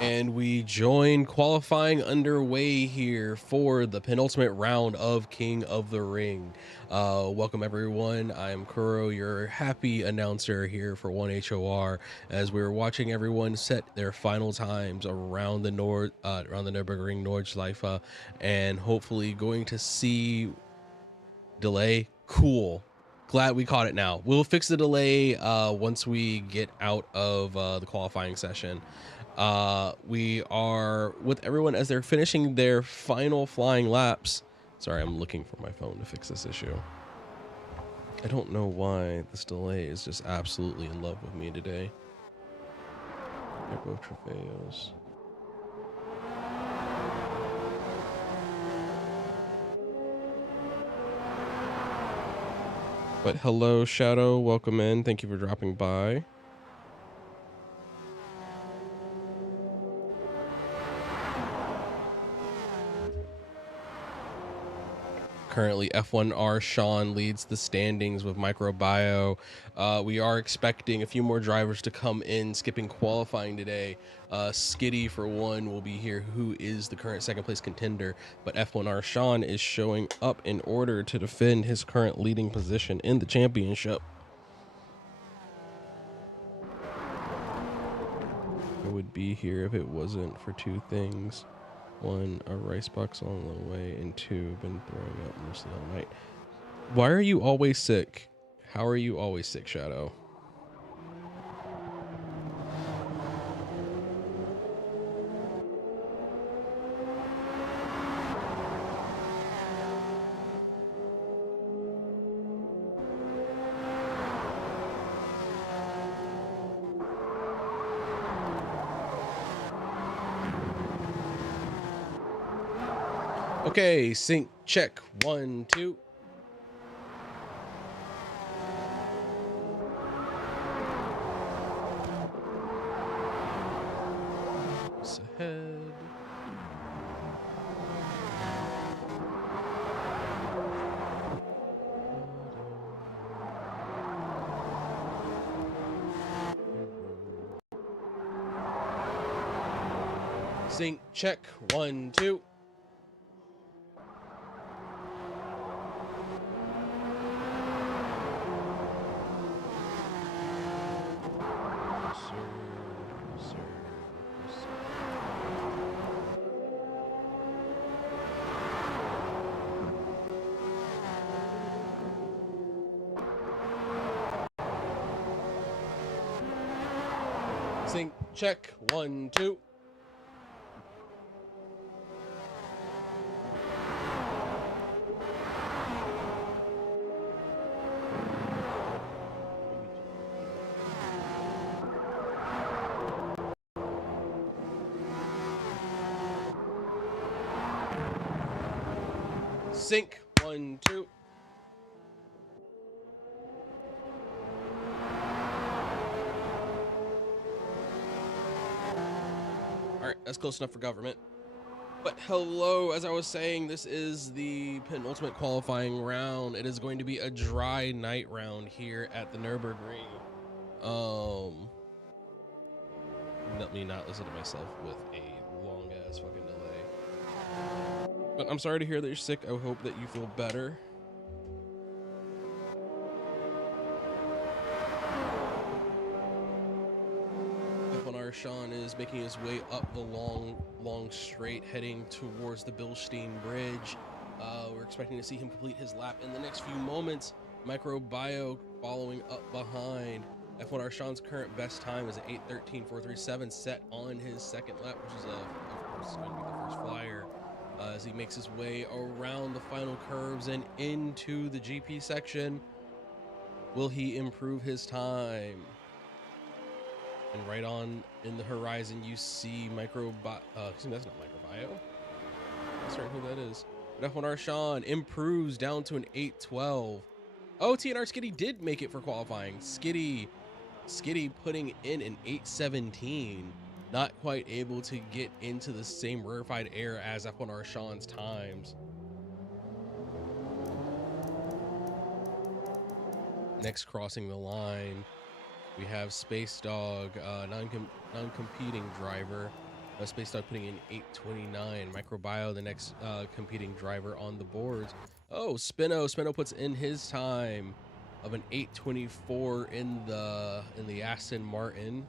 And we join qualifying underway here for the penultimate round of King of the Ring. Welcome everyone. I'm Kuro, your happy announcer here for 1HOR, as we're watching everyone set their final times around the Nürburgring Nordschleife, and hopefully going to see delay. Cool. Glad we caught it now. We'll fix the delay once we get out of the qualifying session. We are with everyone as they're finishing their final flying laps. Sorry, I'm looking for my phone to fix this issue. I don't know why this delay is just absolutely in love with me today. They're both Trofeos. But hello, Shadow. Welcome in. Thank you for dropping by. Currently, F1R Sean leads the standings with Microbio. We are expecting a few more drivers to come in, skipping qualifying today. Skitty, for one, will be here, who is the current second place contender. But F1R Sean is showing up in order to defend his current leading position in the championship. I would be here if it wasn't for two things. One, a rice box on the way, and two, been throwing up mostly all night. Why are you always sick? How are you always sick, Shadow? Okay, sync check. 1, 2. It's ahead. Sync check. 1, 2. Sync check. 1, 2. Sync 1, 2. All right, that's close enough for government. But hello, as I was saying, this is the penultimate qualifying round. It is going to be a dry night round here at the Nürburgring. Let me not listen to myself with a long ass fucking delay. But I'm sorry to hear that you're sick. I hope that you feel better. F1R Sean is making his way up the long straight, heading towards the Bilstein Bridge. We're expecting to see him complete his lap in the next few moments. Microbio following up behind. F1R Sean's current best time is an 8:13.437, set on his second lap, which is of course going to be the first flyer. As he makes his way around the final curves and into the GP section. Will he improve his time? And right on in the horizon, you see that's not Microbio. I'm certain who that is. But F1R Sean improves down to an 8:12. Oh, TNR Skitty did make it for qualifying. Skitty putting in an 8:17. Not quite able to get into the same rarefied air as F1R Sean's times. Next, crossing the line, we have Space Dog, non-competing driver. Space Dog putting in 8:29. Microbio, the next competing driver on the boards. Oh, Spino puts in his time of an 8:24 in the Aston Martin.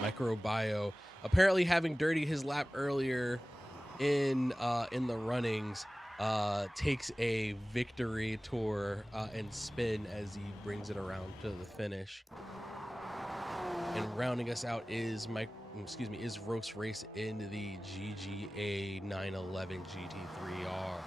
Microbio apparently having dirtied his lap earlier in the runnings, takes a victory tour and spin as he brings it around to the finish. And rounding us out is Roast Race in the GGA 911 GT3R.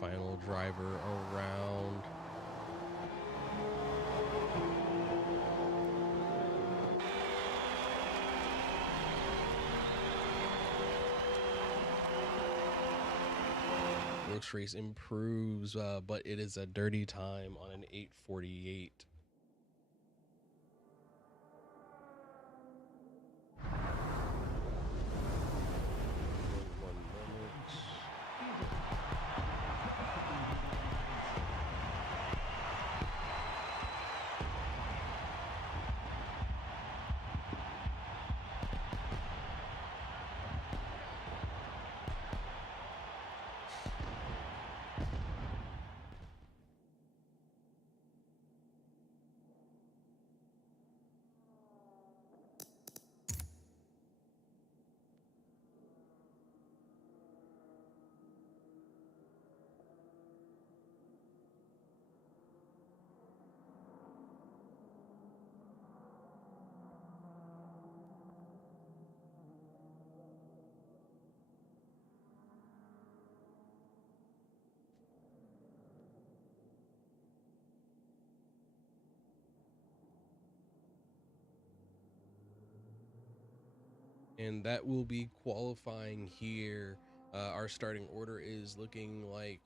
Final driver around. Roast Race improves, but it is a dirty time on an 8:48. And that will be qualifying here. Our starting order is looking like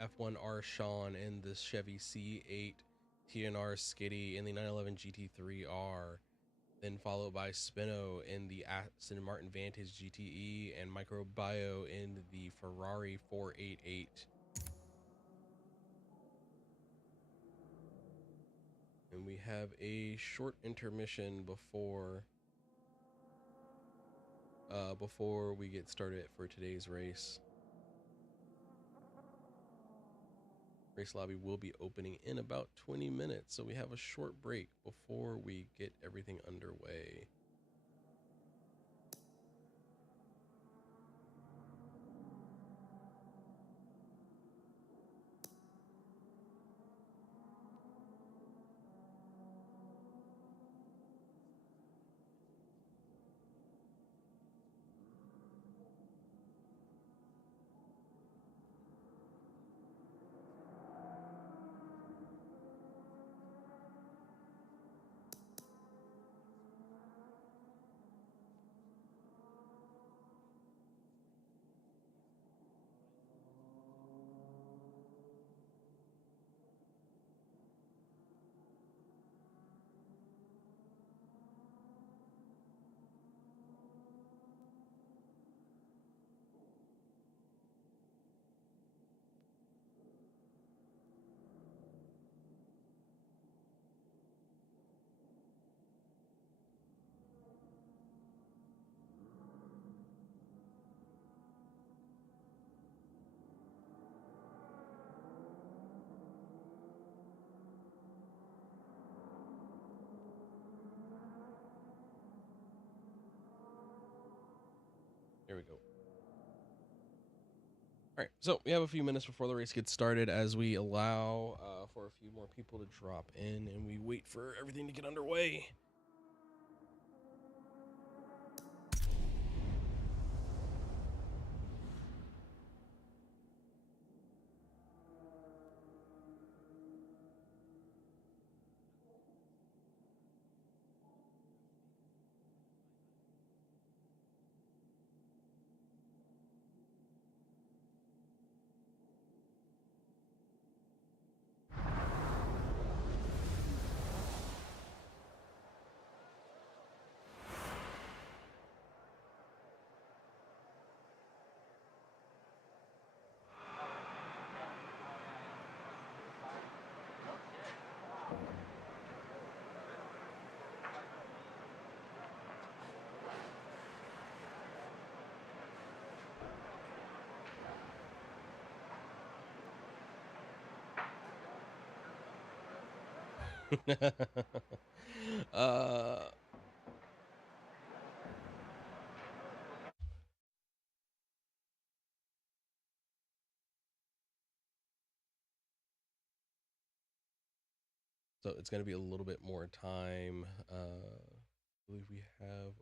F1R Sean in the Chevy C8, TNR Skitty in the 911 GT3R, then followed by Spino in the Aston Martin Vantage GTE, and Microbio in the Ferrari 488. And we have a short intermission before we get started for today's race. Race lobby will be opening in about 20 minutes, so we have a short break before we get everything underway. Here we go. All right, so we have a few minutes before the race gets started as we allow for a few more people to drop in and we wait for everything to get underway. uh, so it's going to be a little bit more time. I believe we have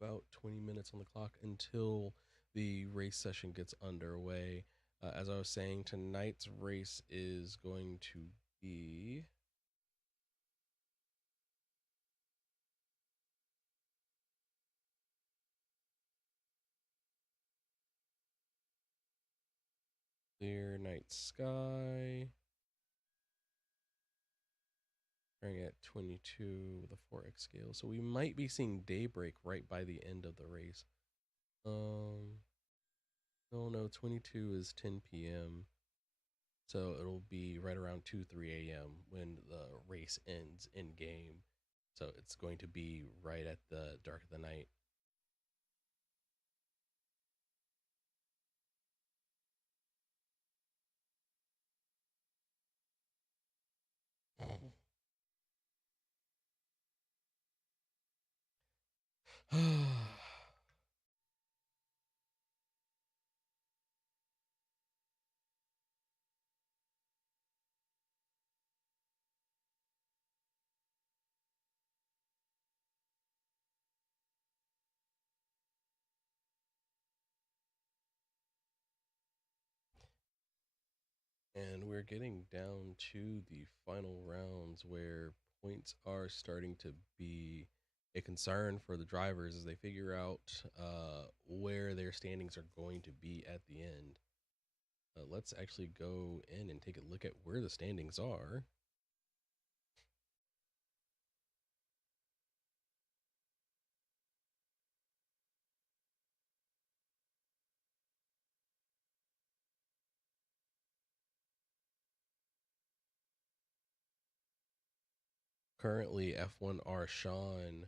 about 20 minutes on the clock until the race session gets underway. As I was saying, tonight's race is going to be Clear Night Sky, starting at 22 with a 4x scale. So we might be seeing Daybreak right by the end of the race. No, 22 is 10 p.m. So it'll be right around 2, 3 a.m. when the race ends in game. So it's going to be right at the dark of the night. And we're getting down to the final rounds where points are starting to be a concern for the drivers as they figure out where their standings are going to be at the end. Let's actually go in and take a look at where the standings are. Currently, F1R Sean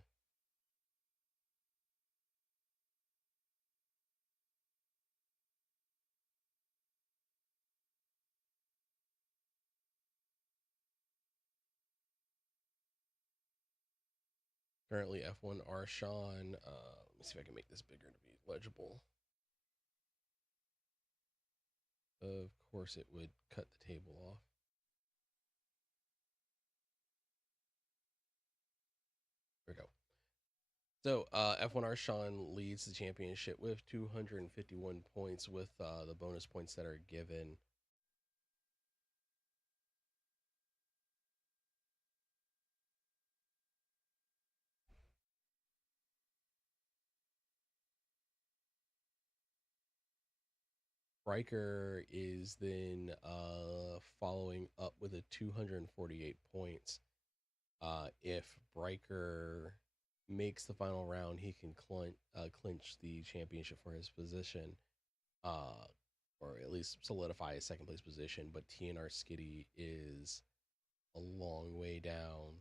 Currently, F1R Sean. Let me see if I can make this bigger to be legible. Of course, it would cut the table off. There we go. So F1R Sean leads the championship with 251 points with the bonus points that are given. Riker is then following up with a 248 points. If Riker makes the final round, he can clinch the championship for his position, uh, or at least solidify his second place position. But TNR Skitty is a long way down.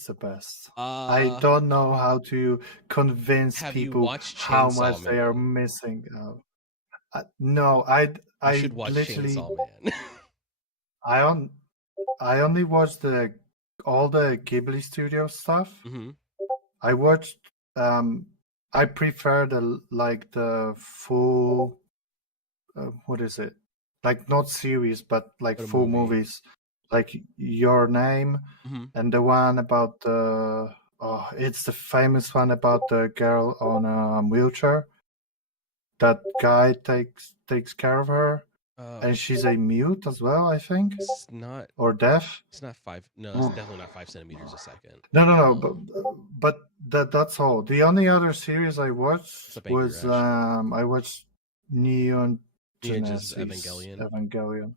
it's the best. I Uh, don't know how to convince have you people watched how much Chainsaw they are Man? missing. No, I You I should watch literally Chainsaw Man. I on I only watched the all the Ghibli Studio stuff. Hmm. I watched I prefer the full what is it? Like not series but like What a full movie. movies like Your Name Hmm. and the one about the it's the famous one about the girl on a wheelchair. That guy takes care of her and Oh, she's a mute as well, I think, it's not. or deaf. It's not five. No, it's definitely not 5 centimeters a second. No, but that's all. The only other series I It's a watched Banker was Rush. I watched Neon Neon Genesis Genesis Evangelion. Evangelion.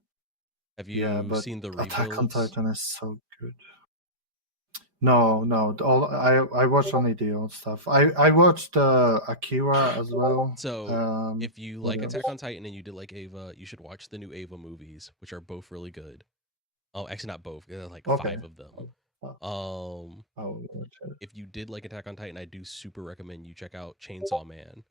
Have Yeah, you but seen the Attack on rebuilds? Titan is so good. No, all I watched only the old stuff. I watched Akira as well. So, if you What like else? Attack on Titan and you did like Ava, you should watch the new Ava movies, which are both really good. Oh, actually, not both. There are like Okay. five of them. I'll, Um, I'll watch it. if you did like Attack on Titan, I do super recommend you check out Chainsaw Man.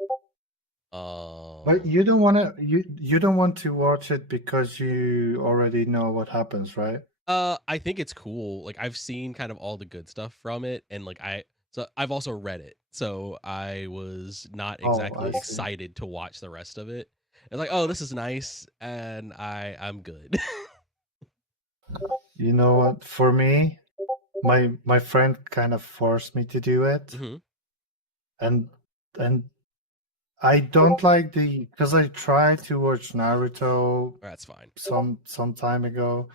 But Um, you don't want to watch it because you already know what happens, right? I think it's cool. Like I've seen kind of all the good stuff from it, and so I've also read it, so I was not Oh, I exactly see. excited to watch the rest of it. It's like, oh, this is nice, and I'm good. You know what? For me, my friend kind of forced me to do it, Hmm. and and I don't like the because I tried to watch Naruto That's fine. some time ago,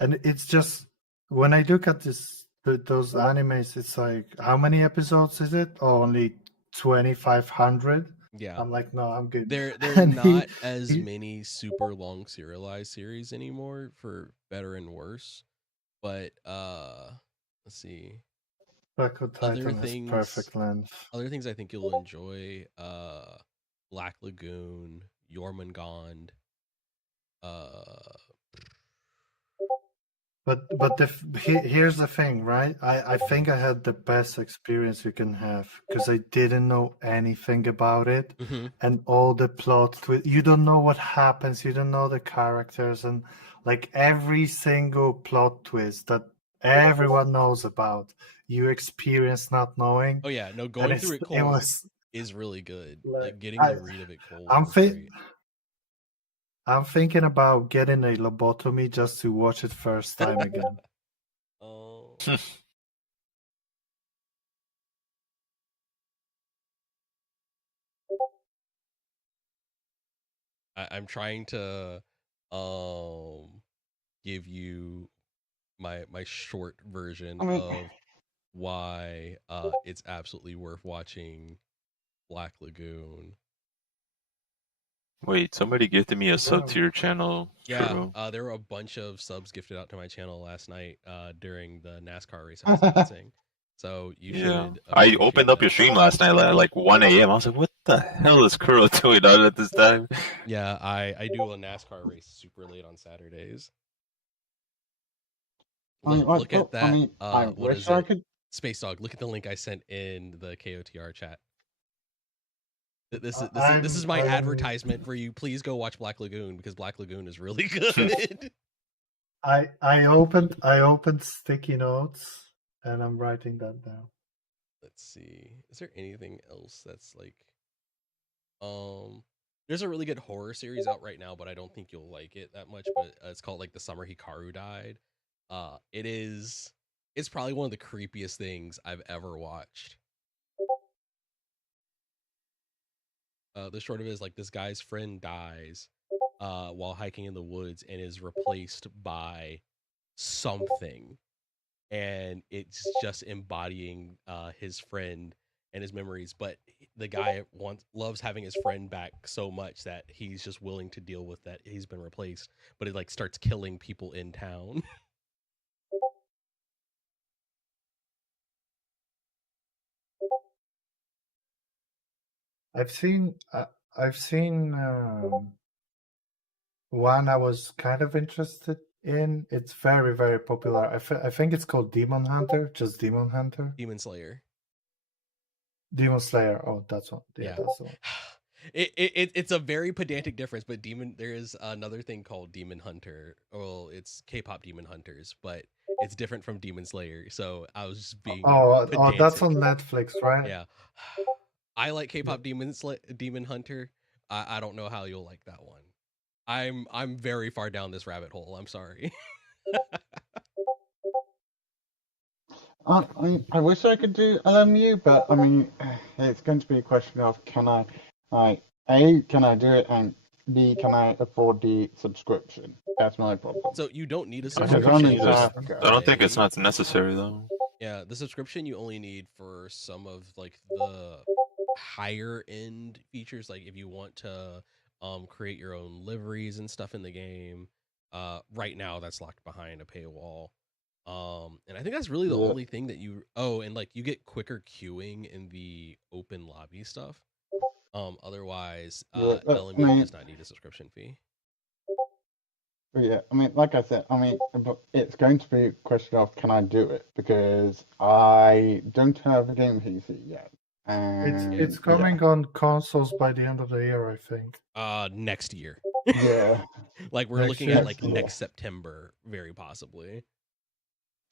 and it's just when I look at those animes, it's like how many episodes is it? Oh, only 2,500. Yeah, I'm like, no, I'm good. they're And not as he many super long serialized series anymore, for better and worse. But let's see, Attack on other Titan has things perfect length. other things I think you'll enjoy, Black Lagoon, Jormungand, uh Here's the thing, right? I think I had the best experience you can have because I didn't know anything about it, mhm. and all the you don't know what happens, you don't know the characters, and like every single plot twist that everyone knows about, you experience not knowing, Oh yeah, no, and going through it it cold was is really good. like Like getting the read of it cold I'm is fi- great. I'm thinking about getting a lobotomy just to watch it first time again. Um I'm trying to um give you my short I version mean, of why it's absolutely worth watching Black Lagoon. wait, somebody gifted me a sub Yeah. to your channel. Yeah, True. there were a bunch of subs gifted out to my channel last night during the NASCAR race I was announcing. So you Yeah. should I appreciate opened up your that. stream last night at like 1 a.m. I was like, what the hell is Kuro doing on at this time? Yeah, I do a NASCAR race super late on Saturdays. What? Look at I that. mean, I What wish is I it? could. Space Dog. Look at the link I sent in the KOTR chat. This is my I'm advertisement for you. Please go watch Black Lagoon because Black Lagoon is really good. I opened sticky notes and I'm writing that down. Let's see. Is there anything else that's like um there's a really good horror series out right now, but I don't think you'll like it that much, but it's called like The Summer Hikaru Died. It's probably one of the creepiest things I've ever watched. The short of it is like this guy's friend dies while hiking in the woods and is replaced by something, and it's just embodying his friend and his memories. But the guy loves having his friend back so much that he's just willing to deal with that he's been replaced. But it like starts killing people in town. I've seen I've seen one I was kind of interested in. It's very, very popular. I think it's called Demon Hunter, just Demon Hunter. Demon Slayer. Demon Slayer. Oh, that's one. Yeah. That's the one. It's a very pedantic difference, but there is another thing called Demon Hunter. Well, it's K-pop Demon Hunters, but it's different from Demon Slayer. So I was just being Oh, that's pedantic. on Netflix, right? Yeah. I like K-pop Demon Hunter. I don't know how you'll like that one. I'm very far down this rabbit hole. I'm sorry. I wish I could do LMU, but I mean, it's going to be a question of can A, can I do it, and B, can I afford the subscription? That's my problem. So you don't need a Because Because subscription. I'm in you South just- I don't think Africa. it's not necessary though. Yeah, the subscription you only need for some of like the higher end features, like if you want to create your own liveries and stuff in the game. Right now that's locked behind a paywall. And I think that's really the Yeah. only thing that and like you get quicker queuing in the open lobby stuff. Otherwise, Yeah, but, LMU I mean- does not need a subscription fee. But yeah, I mean, like I said, I mean, but it's going to be a question of can I do it because I don't have a game PC yet. And It's coming on consoles by the end of the year, I think. Next year. Yeah, Like we're Next looking year? at like Yeah. next September, very possibly.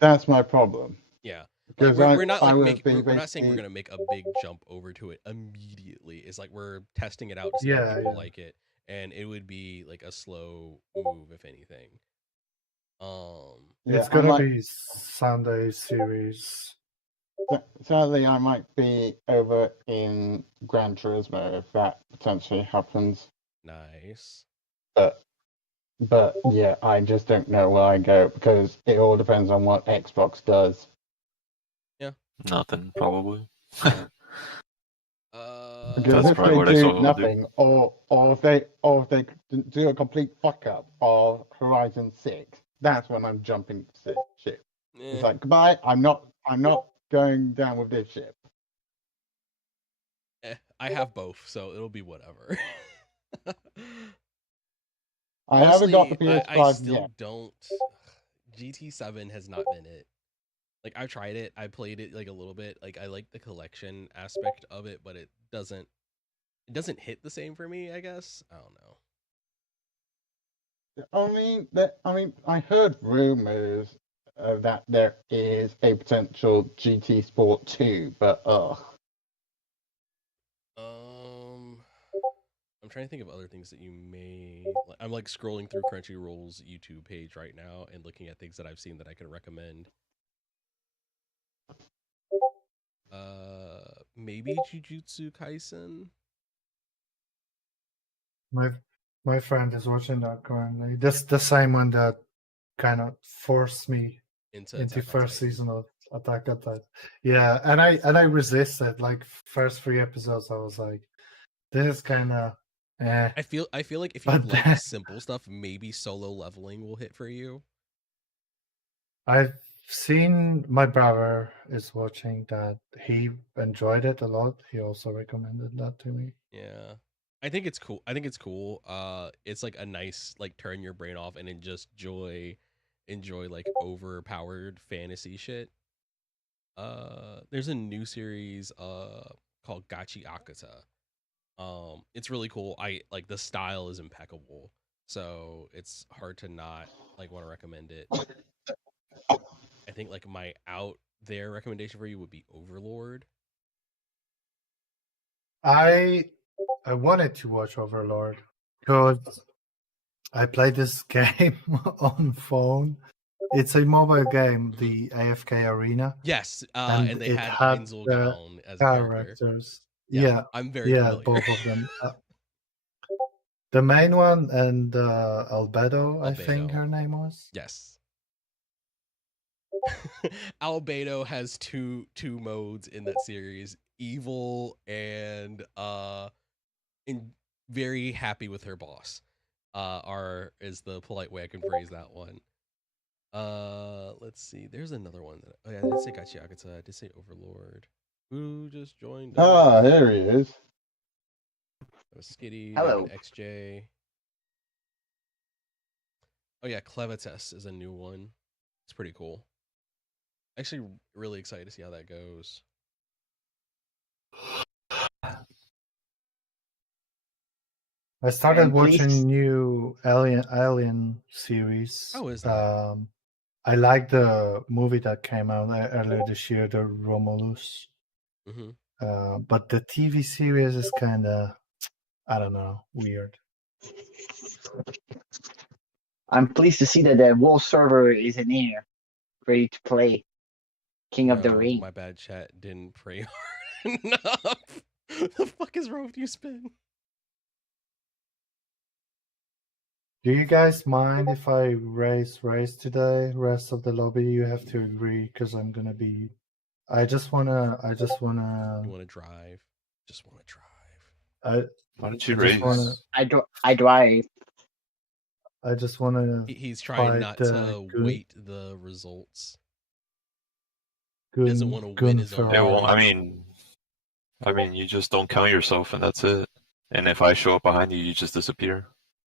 that's my problem. Yeah. Like Because we're not I like would be we're not saying we're basically- gonna make a big jump over to it immediately. It's like we're testing it out to see Yeah, how people yeah. like it, and it would be like a slow move if anything. Yeah, It's I gonna might- be Sunday series. Sadly, I might be over in Gran Turismo if that potentially happens. Nice. But yeah, I just don't know where I go because it all depends on what Xbox does. Nothing probably. Because That's if probably they what I do saw them do. nothing, or if they do a complete fuck up of Horizon 6, that's when I'm jumping ship. Eh, It's like goodbye. I'm not going down with this ship. I have both, so it'll be whatever. I haven't got the Honestly, PS5 I still yet. don't. GT7 has not been it. Like I tried it, I played it like a little bit. Like I like the collection aspect of it, but it doesn't hit the same for me, I guess. I don't know. I mean, I heard rumors that there is a potential GT Sport 2, but I'm trying to think of other things that you may. I'm like scrolling through Crunchyroll's YouTube page right now and looking at things that I've seen that I can recommend. Maybe Jujutsu Kaisen. My friend is watching that currently. This the same one that kind of forced me Into into Attack on first Titan. season of Attack on Titan. Yeah, and I resisted. Like first 3 episodes, I was like, this is kind of I feel like if you But like then- simple stuff, maybe Solo Leveling will hit for you. I've seen my brother is watching that. He enjoyed it a lot. He also recommended that to me. Yeah. I think it's cool. It's like a nice like turn your brain off and then just enjoy like overpowered fantasy shit. There's a new series called Gachi Akata. It's really cool. I like the style is impeccable. So it's hard to not like want to recommend it. I think like my out there recommendation for you would be Overlord. I wanted to watch Overlord because I played this game on phone. It's a mobile game, the AFK Arena. Yes, And and they it had had Ainzel the Down as a character. Characters. Yeah, Yeah, I'm very yeah, familiar. both of them. The main one and Albedo, I think Albedo. her name was. Yes. Albedo has two modes in that series: evil and very happy with her boss. Is the polite way I can phrase that one. Let's see. There's another one that I did say Gachi Akata. I did say Overlord. Who just joined us? there he is. That was Skitty. Hello. And XJ. Oh yeah, Clevitas is a new one. It's pretty cool. Actually, really excited to see how that goes. I started And please- watching new Alien series. How is that? I like the movie that came out earlier this year, the Romulus. Hmm. But the TV series is kind of, I don't know, weird. I'm pleased to see that the WoW server is in here, ready to play King of the Bro, Ring. my bad chat didn't pray hard enough. The fuck is wrong with you, Spin? Do you guys mind if I race today? Rest of the lobby, you have to agree because I'm gonna be. I just wanna. You want to drive? Just want to drive. Why don't you I just wanna. raise? I drive. I just wanna He's trying not fight, to wait the results. Gun, doesn't wanna win his own Yeah, well, Ferrari. I mean, you just don't count yourself, and that's it. And if I show up behind you, you just disappear.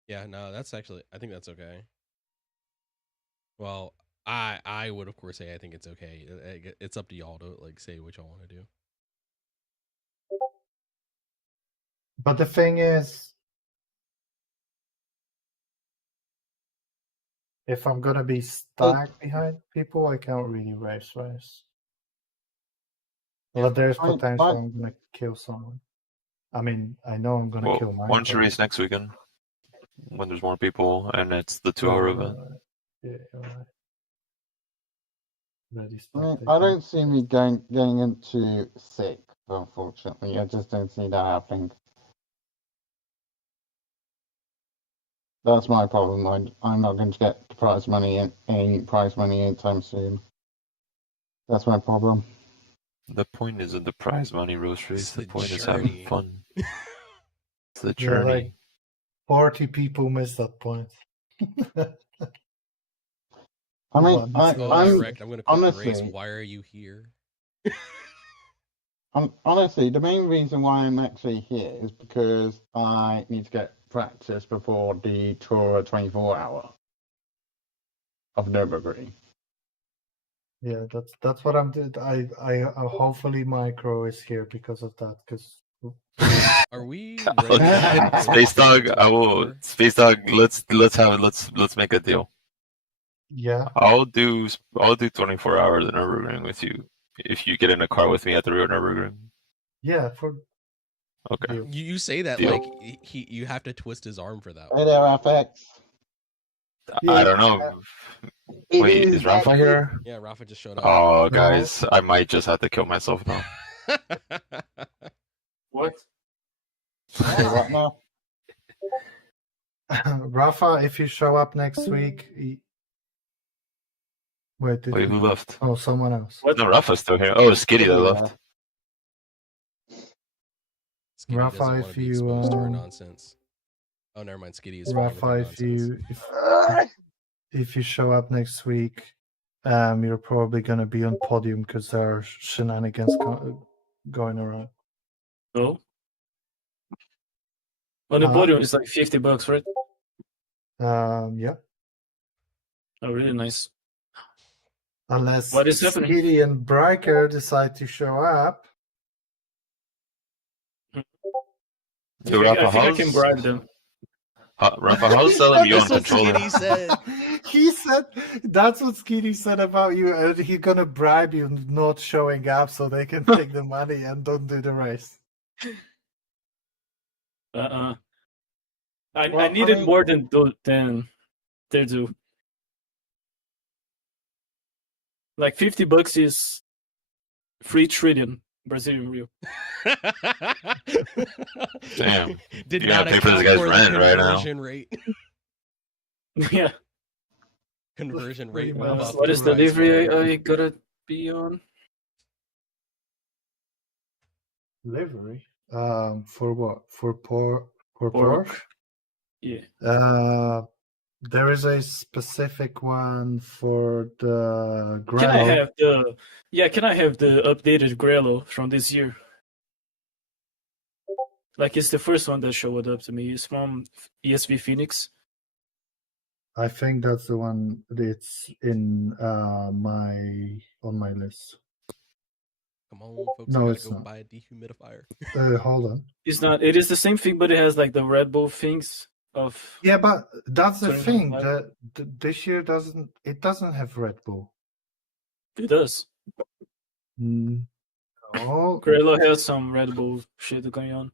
Yeah, no, that's actually, I think that's okay. Well, I would of course say I think it's okay. It's up to y'all to like say what y'all want to do. But the thing is, if I'm gonna be stuck behind people, I can't really race. But there's potential I'm gonna kill someone. I mean, I know I'm gonna kill Why don't you Minecraft. race next weekend when there's more people and it's the 2-hour event? Yeah, you're right. Ready, I mean, spectating. I don't see me getting into 6, unfortunately. I just don't see that happening. That's my problem. I'm not going to get prize money any prize money anytime soon. That's my problem. The point isn't the prize money, Roast Race. It's The the point is journey. having fun. It's the Yeah, journey. like 40 people missed that point. I mean, One, I, two, Oh, I'm direct. I'm gonna quit the race. honestly, Why are you here? honestly, the main reason why I'm actually here is because I need to get practice before the Tour 24-hour of Nürburgring. Yeah, that's what I'm doing. I hopefully Micro is here because of that. Because Are we ready to have Space Dog, I will. 24? Space Dog, let's make a deal. yeah, I'll do 24 hours in Nürburgring with you if you get in a car with me at the real Nürburgring. yeah, for Okay. deal. You say that Deal. like you have to twist his arm for that Hey one. there, FX. I don't know. It Wait, is is Rafa that here? Yeah, Rafa just showed up. Oh, guys, I might just have to kill myself now. What? Say what now? Rafa, if you show up next week, wait, did Wait, you? who left? Oh, someone else. What? No, Rafa's still here. Oh, it's Skitty that left. Skitty Rafa, doesn't want if to be you, exposed to our nonsense. Oh, never mind. Skitty is fine with Rafa, our if nonsense. if you show up next week, you're probably gonna be on podium because there are shenanigans going around. No. On the Huh? podium is like $50, right? Yeah. Oh, really nice. Unless What is happening? Skitty and Bryker decide to show up. Yo, I Rafa, think I can how's bribe them. Rafa, how's selling you on That's what controller? Skitty said. He said that's what Skitty said about you, and he's gonna bribe you not showing up so they can take the money and don't do the race. I Well, needed I mean- more than they do. Like $50 is 3 trillion Brazilian real. Damn. Did You not gotta pay for this account guy's for the rent right now. conversion rate. Yeah. Conversion Pretty rate. much. went up What is to the rise livery one. I gotta be on? Livery. For what? For Pork. Porsche? Yeah. There is a specific one for the Grello. Can I have the updated Grello from this year? Like it's the first one that showed up to me. It's from ESV Phoenix. I think that's the one that's in on my list. Come on, folks. No, I gotta it's go not. buy a dehumidifier. Hold on. It's not. It is the same thing, but it has like the Red Bull things of Yeah, but that's the thing. 29.5. That this year doesn't have Red Bull. It does. No. Grelo has some Red Bull shit going on.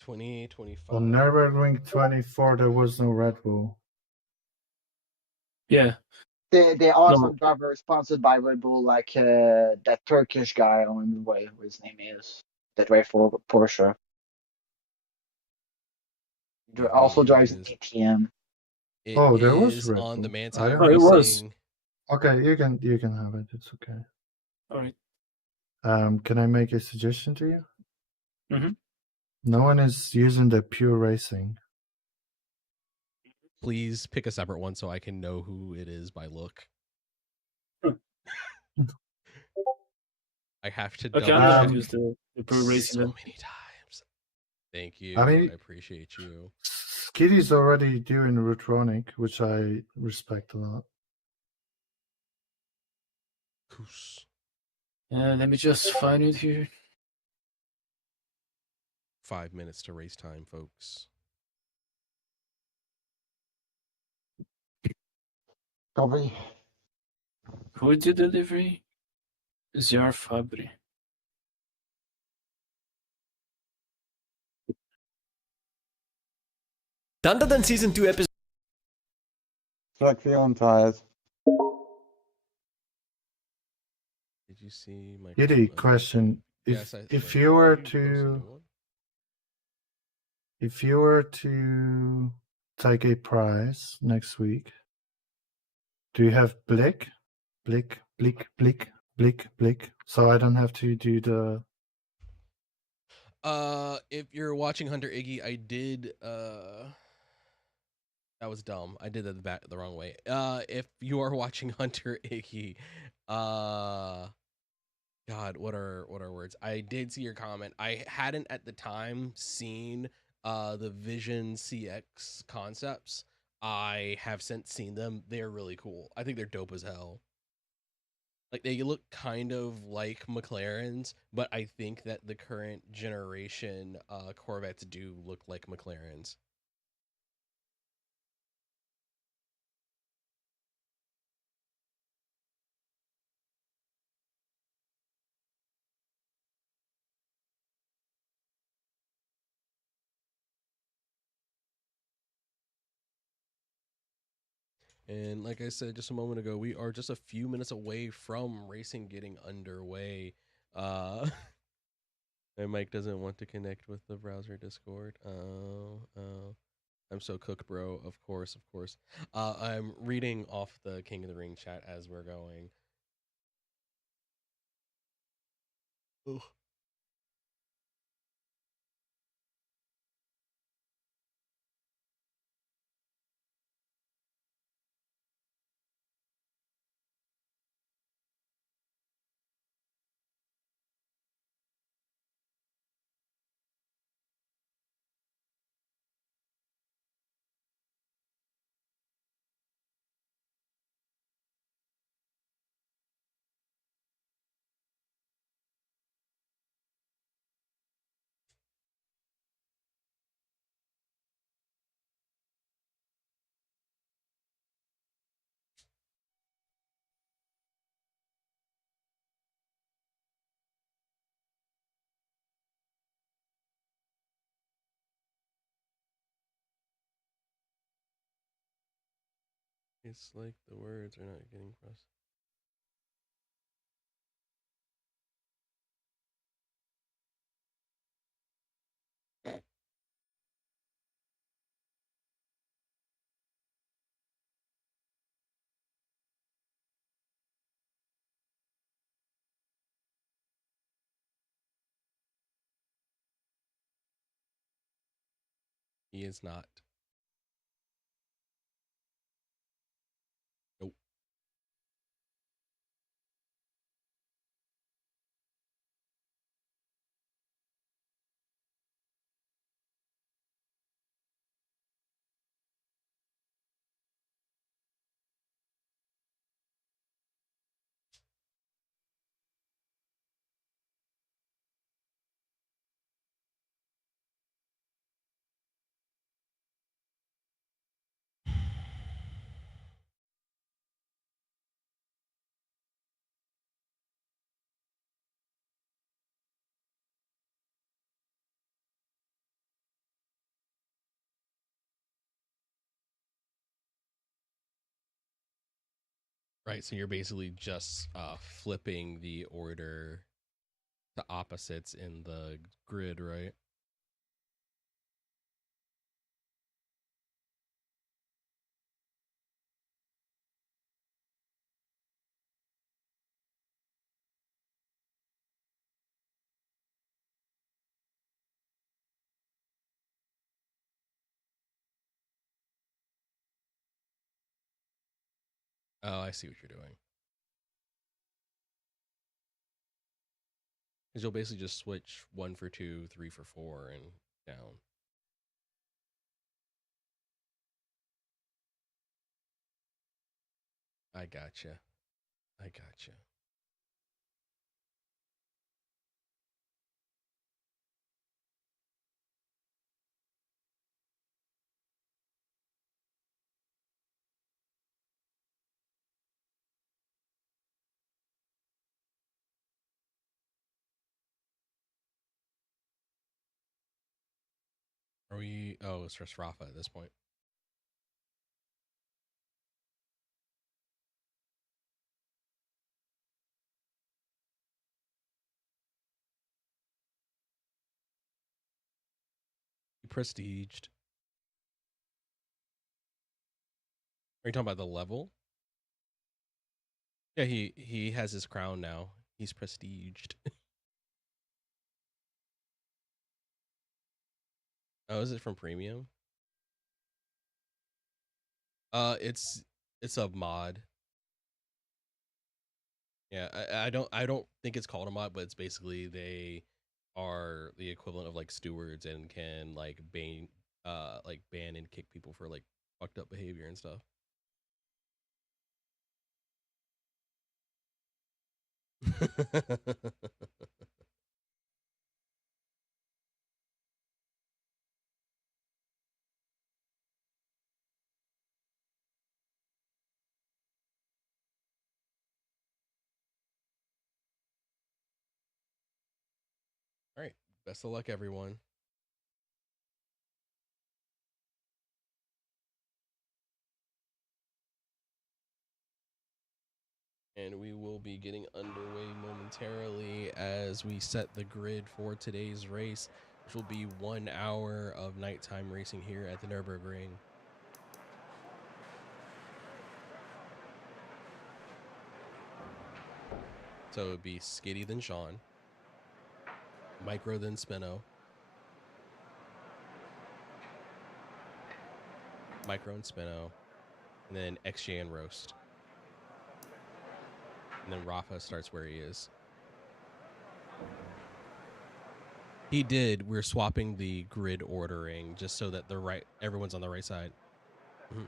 2025. On Nürburgring 24, there was no Red Bull. Yeah. There are No. some drivers sponsored by Red Bull, like that Turkish guy. I don't remember what his name is. That drives for Porsche. Also drives Images. DTM. It Oh, there was is Red on the Bull. Manti I don't- Oh, it was. Racing. Okay, you can have it. It's okay. All right. Can I make a suggestion to you? Mhm. No one is using the pure racing. Please pick a separate one so I can know who it is by look. I have to Okay, double I'm gonna check use the Pro Racing so then. many times. Thank you. I I, mean- appreciate you. Skiddy's already doing Rutronic, which I respect a lot. Koos. Let me just find it here. 5 minutes to race time, folks. Copy. Who did the delivery? Ziar Fabri. Thunderdon Season 2 episode. Check the on tires. Did you see my Skiddy, question: Yes, if wait, you were did you post a new one? if you were to take a prize next week, do you have Blick, Blick, Blick, Blick, Blick, Blick? So I don't have to do the. If you're watching Hunter Iggy, I did that was dumb. I did that the wrong way. If you are watching Hunter Iggy, God, what are words? I did see your comment. I hadn't at the time seen the Vision CX concepts. I have since seen them. They're really cool. I think they're dope as hell. Like they look kind of like McLarens, but I think that the current generation Corvettes do look like McLarens. And like I said just a moment ago, we are just a few minutes away from racing getting underway. My mic doesn't want to connect with the browser Discord. I'm so cooked, bro. Of course, of course. I'm reading off the King of the Ring chat as we're going. Ugh. It's like the words are not getting across. He is not. Nope. Right, so you're basically just flipping the order to opposites in the grid, right? Oh, I see what you're doing. Because you'll basically just switch 1 for 2, 3 for 4, and down. I gotcha. I gotcha. Are we? Oh, it's just Rafa at this point. He prestiged. Are you talking about the level? Yeah, he has his crown now. He's prestiged. Oh, is it from premium? It's a mod. Yeah, I don't think it's called a mod, but it's basically they are the equivalent of like stewards and can like ban and kick people for like fucked up behavior and stuff. All right, best of luck, everyone. And we will be getting underway momentarily as we set the grid for today's race, which will be 1 hour of nighttime racing here at the Nürburgring. So it would be Skitty then Sean, Micro then Spino, Micro and Spino, and then XJ and Roast. And then Rafa starts where he is. He did. We're swapping the grid ordering just so that everyone's on the right side. Mm-hmm.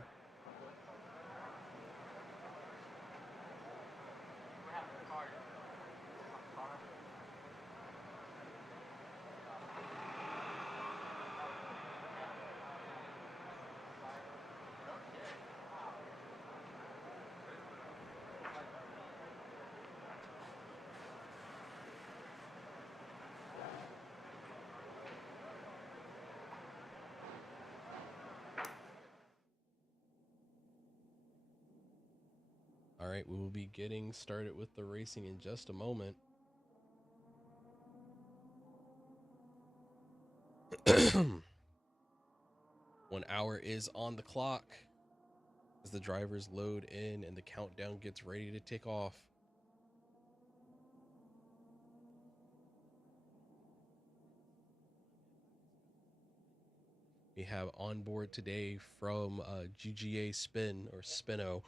All right, we will be getting started with the racing in just a moment. 1 hour is on the clock as the drivers load in and the countdown gets ready to take off. We have on board today from GGA Spin or Spino.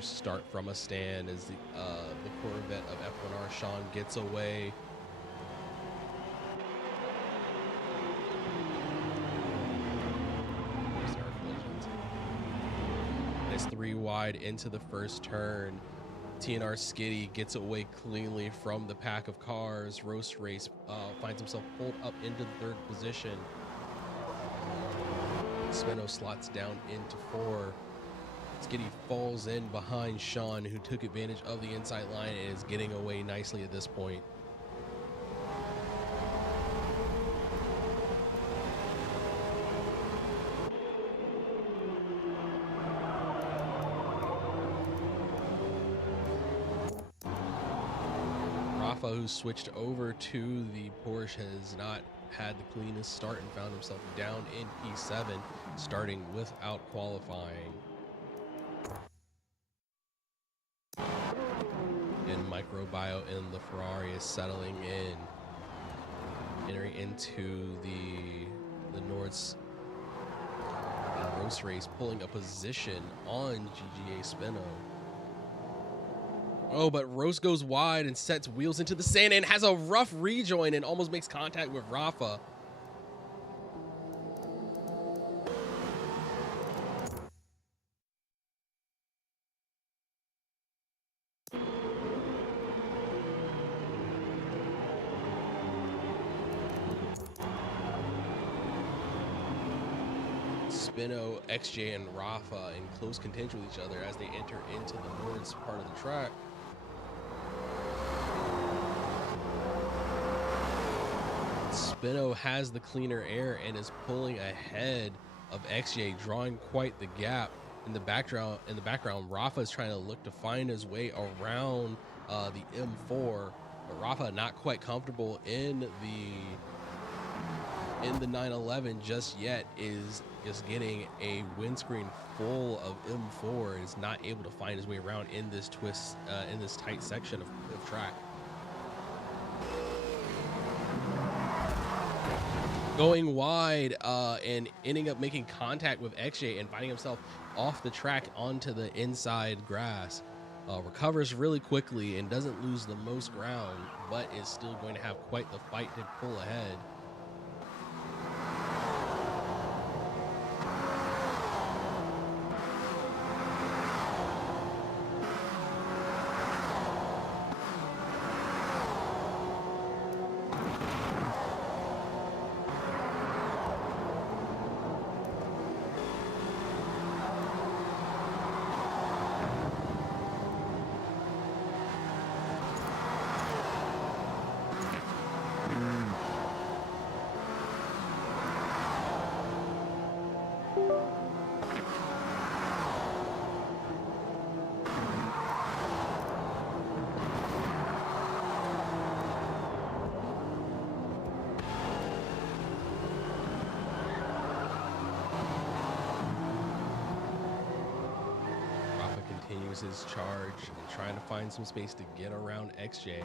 Start from a stand as the Corvette of F1R Sean gets away. It's 3 wide into the first turn. TNR Skitty gets away cleanly from the pack of cars. Roast Race finds himself pulled up into the third position. Spino slots down into 4. Skitty falls in behind Sean, who took advantage of the inside line and is getting away nicely at this point. Rafa, who switched over to the Porsche, has not had the cleanest start and found himself down in P7, starting without qualifying. And Microbio in the Ferrari is settling in, entering into the Nord's Roast Race, pulling a position on GGA Spino. Oh, but Roast goes wide and sets wheels into the sand and has a rough rejoin and almost makes contact with Rafa. Spino, XJ, and Rafa in close contention with each other as they enter into the Nord's part of the track. Spino has the cleaner air and is pulling ahead of XJ, drawing quite the gap. In the background, Rafa is trying to look to find his way around the M4, but Rafa not quite comfortable in the 911 just yet, is just getting a windscreen full of M4 and is not able to find his way around in this twist, in this tight section of track. Going wide and ending up making contact with XJ and finding himself off the track onto the inside grass. Recovers really quickly and doesn't lose the most ground, but is still going to have quite the fight to pull ahead. Continues his charge and trying to find some space to get around XJ,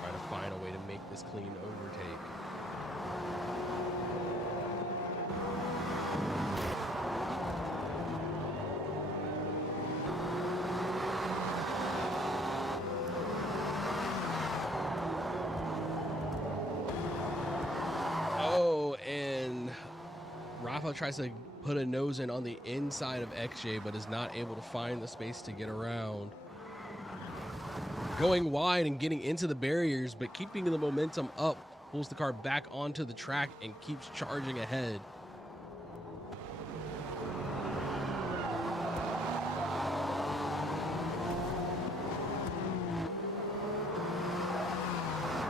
trying to find a way to make this clean overtake. Oh, and Rafa tries to put a nose in on the inside of XJ, but is not able to find the space to get around. Going wide and getting into the barriers, but keeping the momentum up, pulls the car back onto the track and keeps charging ahead.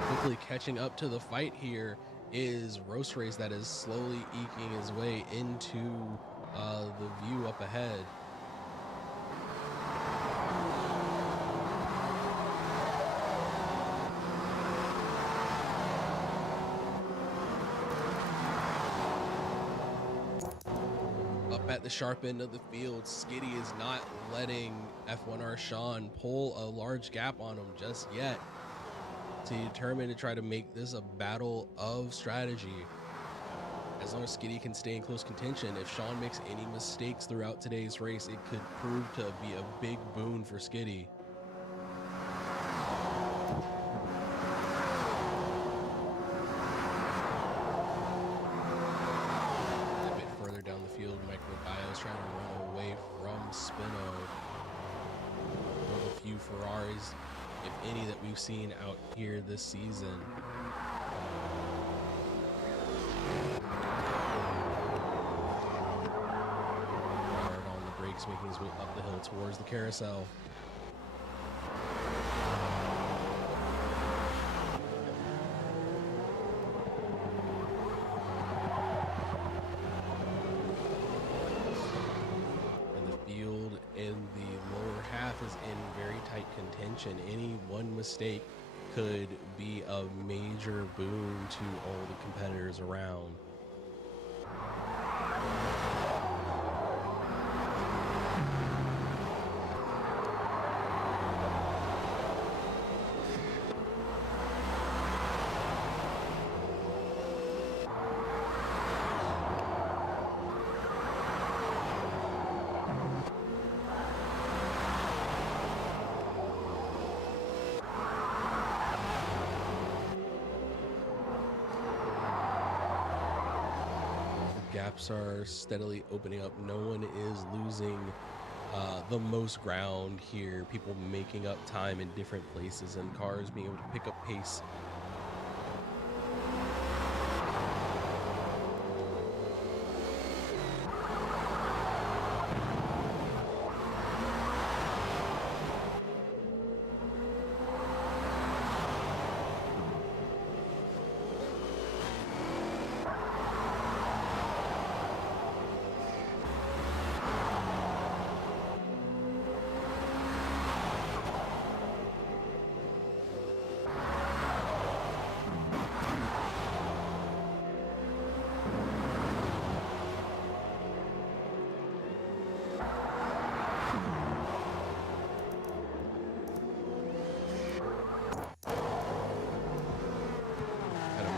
Quickly catching up to the fight here is Roast Race, that is slowly eking his way into the view up ahead. Up at the sharp end of the field, Skitty is not letting F1R Sean pull a large gap on him just yet. So he's determined to try to make this a battle of strategy. As long as Skitty can stay in close contention, if Sean makes any mistakes throughout today's race, it could prove to be a big boon for Skitty. A bit further down the field, Microbio is trying to run away from Spino. One of the few Ferraris, if any, that we've seen out here this season. Max making his way up the hill towards the carousel. And the field in the lower half is in very tight contention. Any one mistake could be a major boon to all the competitors around. Gaps are steadily opening up. No one is losing the most ground here. People making up time in different places and cars being able to pick up pace.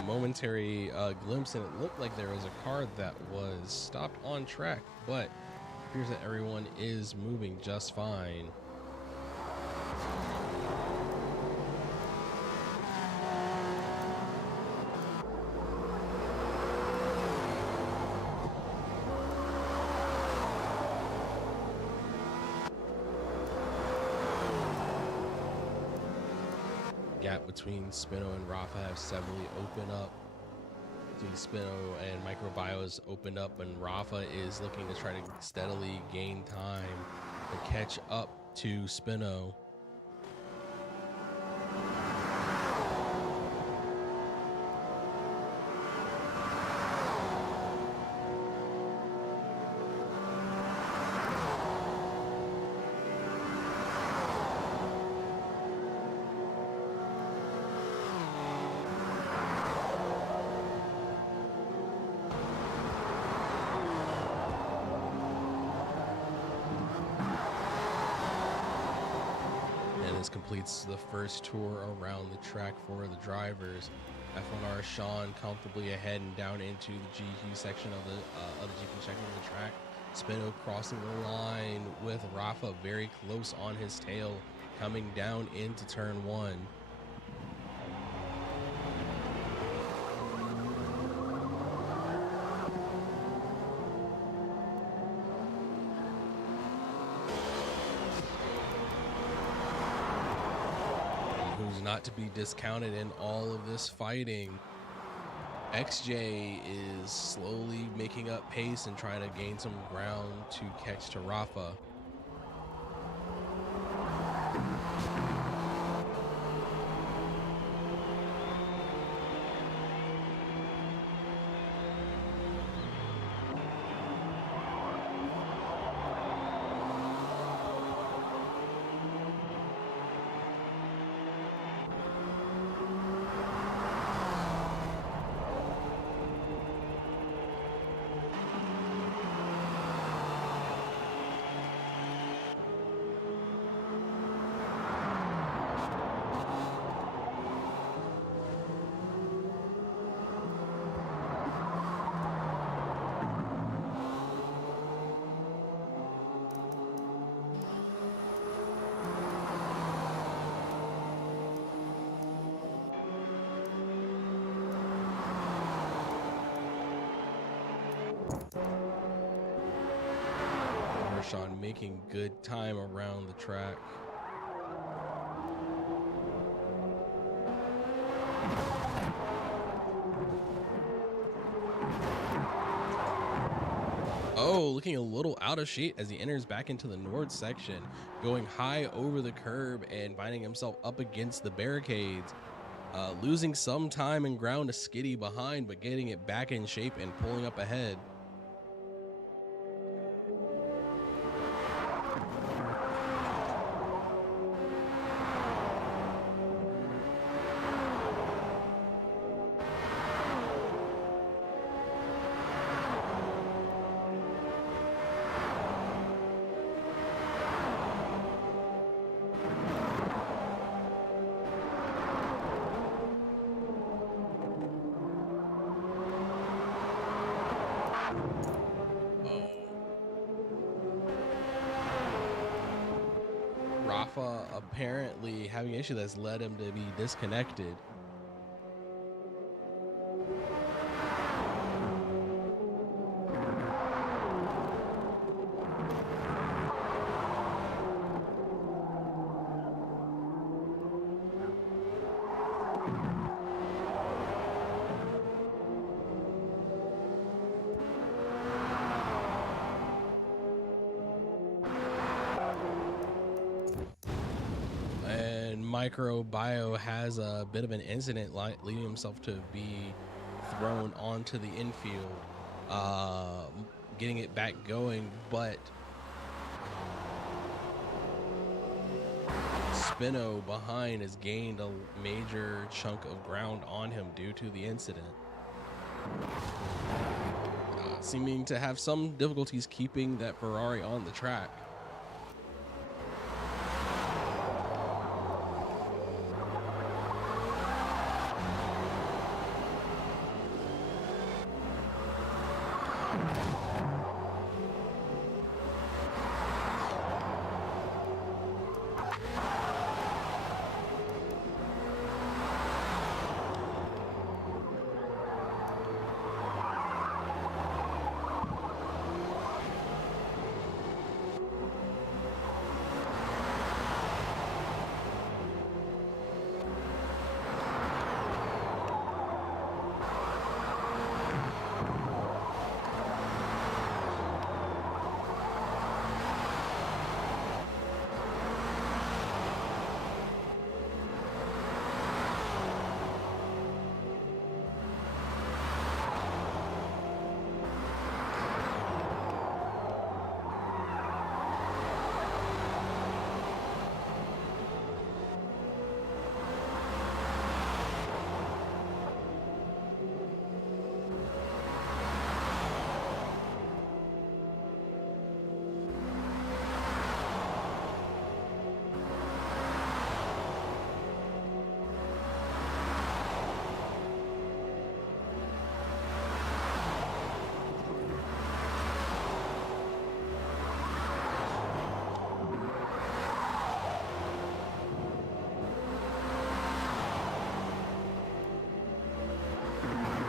Momentary glimpse, and it looked like there was a car that was stopped on track, but it appears that everyone is moving just fine. Gap between Spino and Rafa have severely opened up. Between Spino and Microbio has opened up, and Rafa is looking to try to steadily gain time to catch up to Spino. Completes the first tour around the track for the drivers. F1R Sean comfortably ahead and down into the GQ section of the GQ section of the track. Spino crossing the line with Rafa very close on his tail, coming down into turn one. Not to be discounted in all of this fighting, XJ is slowly making up pace and trying to gain some ground to catch to Rafa. Marshawn making good time around the track. Oh, looking a little out of shape as he enters back into the north section, going high over the curb and finding himself up against the barricades, losing some time and ground to Skitty behind, but getting it back in shape and pulling up ahead. Rafa apparently having an issue that's led him to be disconnected. Microbio has a bit of an incident, leading himself to be thrown onto the infield, getting it back going, but Spino behind has gained a major chunk of ground on him due to the incident, seeming to have some difficulties keeping that Ferrari on the track.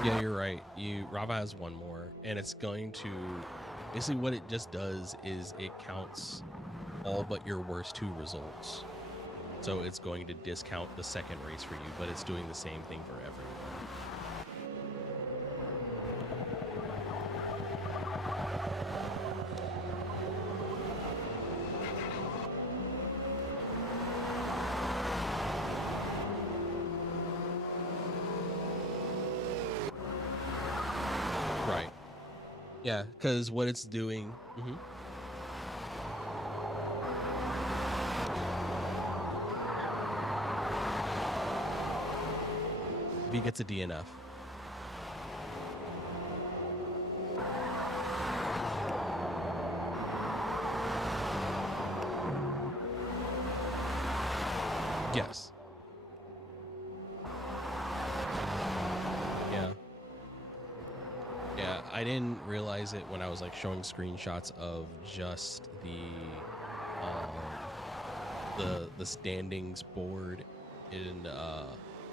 Yeah, you're right. Rava has one more, and it's going to basically what it just does is it counts all but your worst two results. So it's going to discount the second race for you, but it's doing the same thing for everyone. Right. Yeah, because what it's doing. He gets a DNF. Yes. Yeah, I didn't realize it when I was like showing screenshots of just the standings board in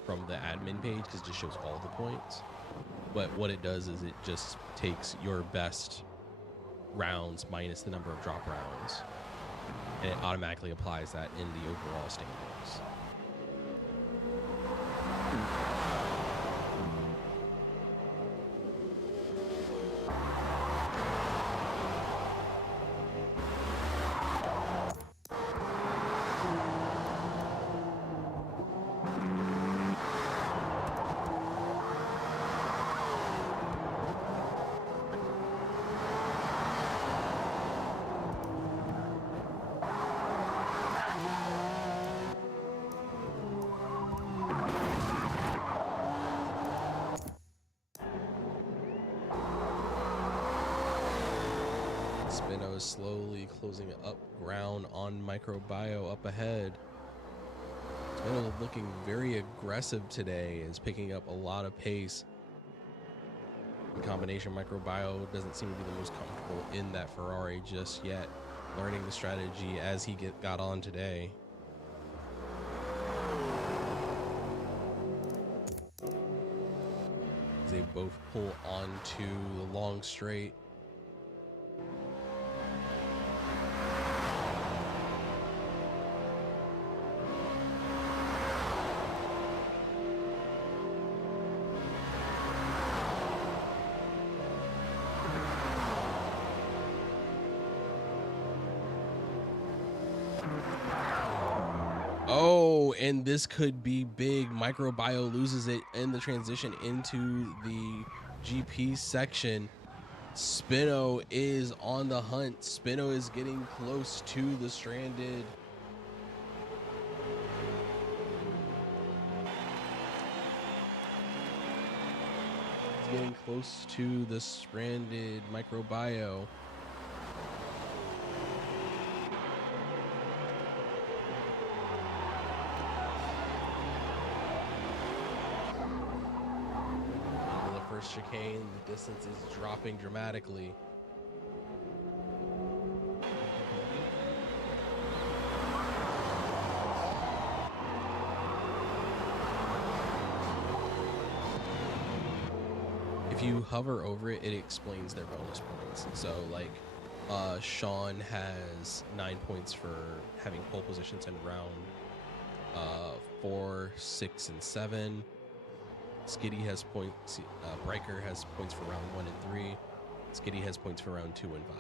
from the admin page, because it just shows all the points. But what it does is it just takes your best rounds minus the number of drop rounds, and it automatically applies that in the overall standings. Spino is slowly closing up ground on Microbio up ahead. Spino looking very aggressive today, is picking up a lot of pace. In combination, Microbio doesn't seem to be the most comfortable in that Ferrari just yet, learning the strategy as he got on today. They both pull onto the long straight. Oh, and this could be big. Microbio loses it in the transition into the GP section. Spino is on the hunt. Spino is getting close to the stranded. He's getting close to the stranded Microbio. Chicane, the distance is dropping dramatically. If you hover over it, it explains their bonus points. So like Sean has 9 points for having pole positions in round 4, 6, and 7. Skiddy has points, Riker has points for round 1 and 3. Skiddy has points for round 2 and 5.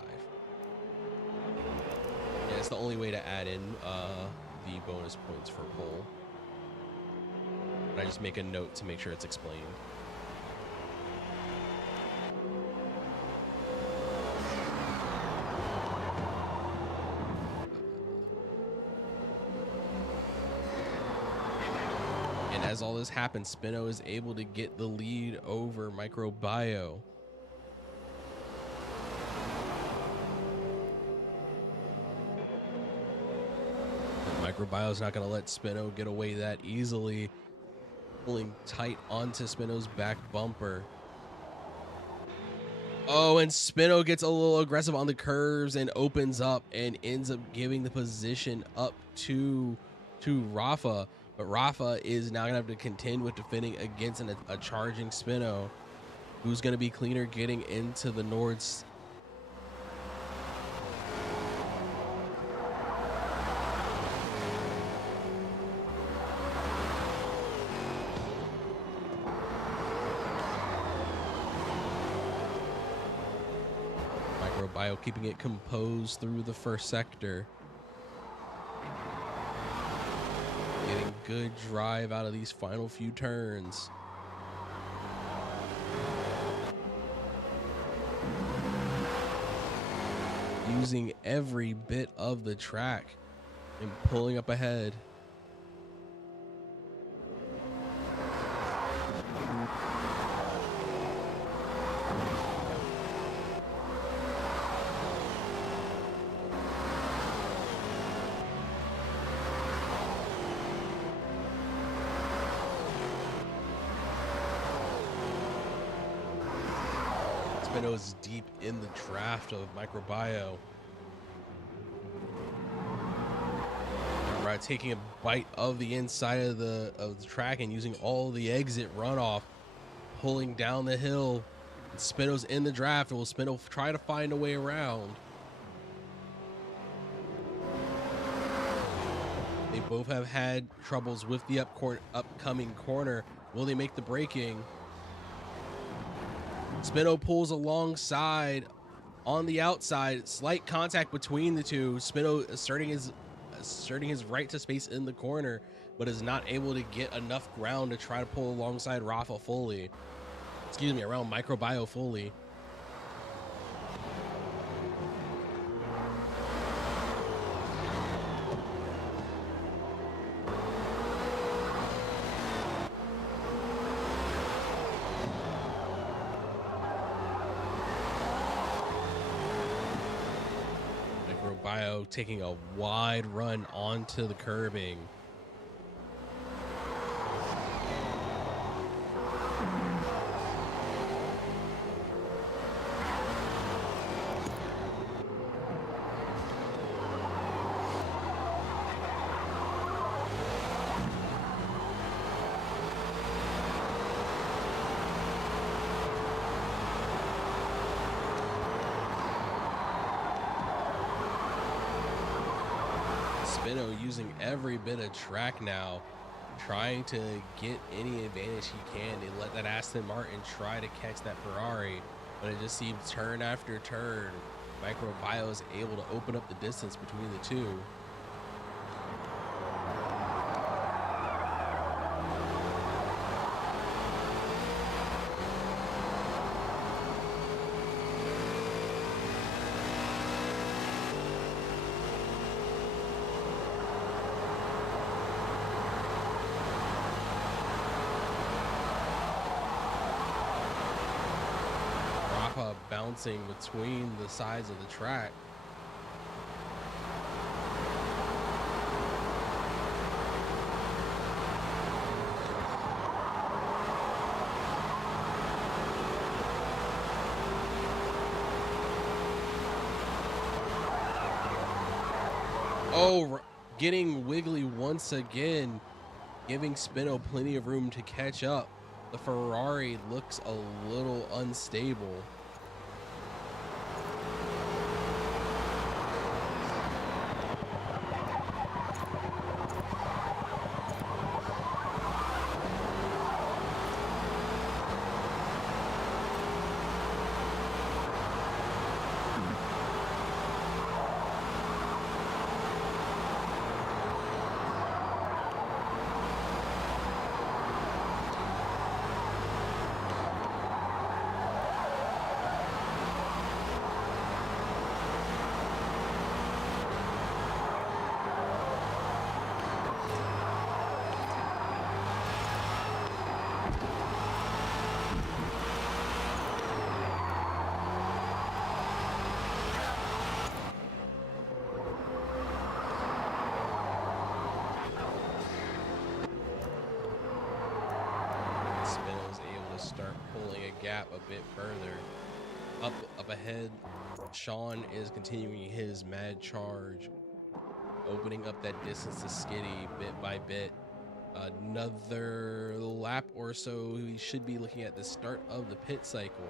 Yeah, it's the only way to add in the bonus points for pole. But I just make a note to make sure it's explained. As all this happens, Spino is able to get the lead over Microbio. Microbio is not going to let Spino get away that easily, pulling tight onto Spino's back bumper. Oh, and Spino gets a little aggressive on the curves and opens up and ends up giving the position up to Rafa. But Rafa is now going to have to contend with defending against a charging Spino, who's going to be cleaner getting into the Nords. Microbio keeping it composed through the first sector. Getting good drive out of these final few turns. Using every bit of the track and pulling up ahead. Spino's deep in the draft of Microbio. Right, taking a bite of the inside of the track and using all the exit runoff, pulling down the hill. And Spino's in the draft. Will Spino try to find a way around? They both have had troubles with the upcoming corner. Will they make the braking? Spino pulls alongside on the outside. Slight contact between the two. Spino asserting his right to space in the corner, but is not able to get enough ground to try to pull alongside Rafa fully. Excuse me, around Microbio fully. Microbio taking a wide run onto the curbing. Spino using every bit of track now, trying to get any advantage he can to let that Aston Martin try to catch that Ferrari, but it just seems turn after turn, Microbio is able to open up the distance between the two. Bouncing between the sides of the track. Oh, getting wiggly once again, giving Spino plenty of room to catch up. The Ferrari looks a little unstable. Gap a bit further. Up ahead, Sean is continuing his mad charge, opening up that distance to Skitty bit by bit. Another lap or so, we should be looking at the start of the pit cycle.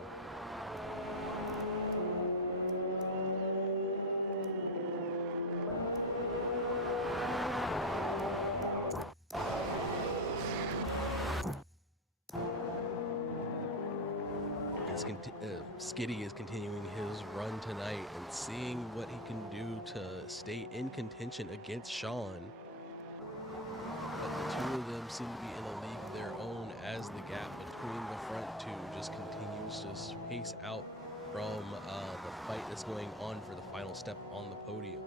Skitty is continuing his run tonight and seeing what he can do to stay in contention against Sean. But the two of them seem to be in a league of their own as the gap between the front two just continues to space out from the fight that's going on for the final step on the podium.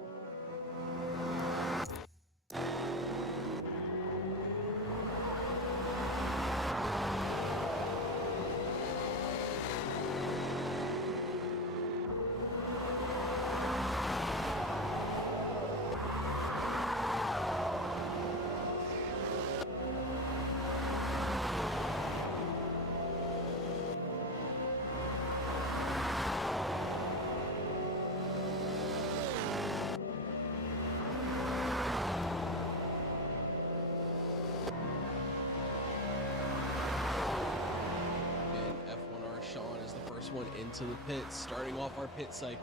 One into the pits, starting off our pit cycle.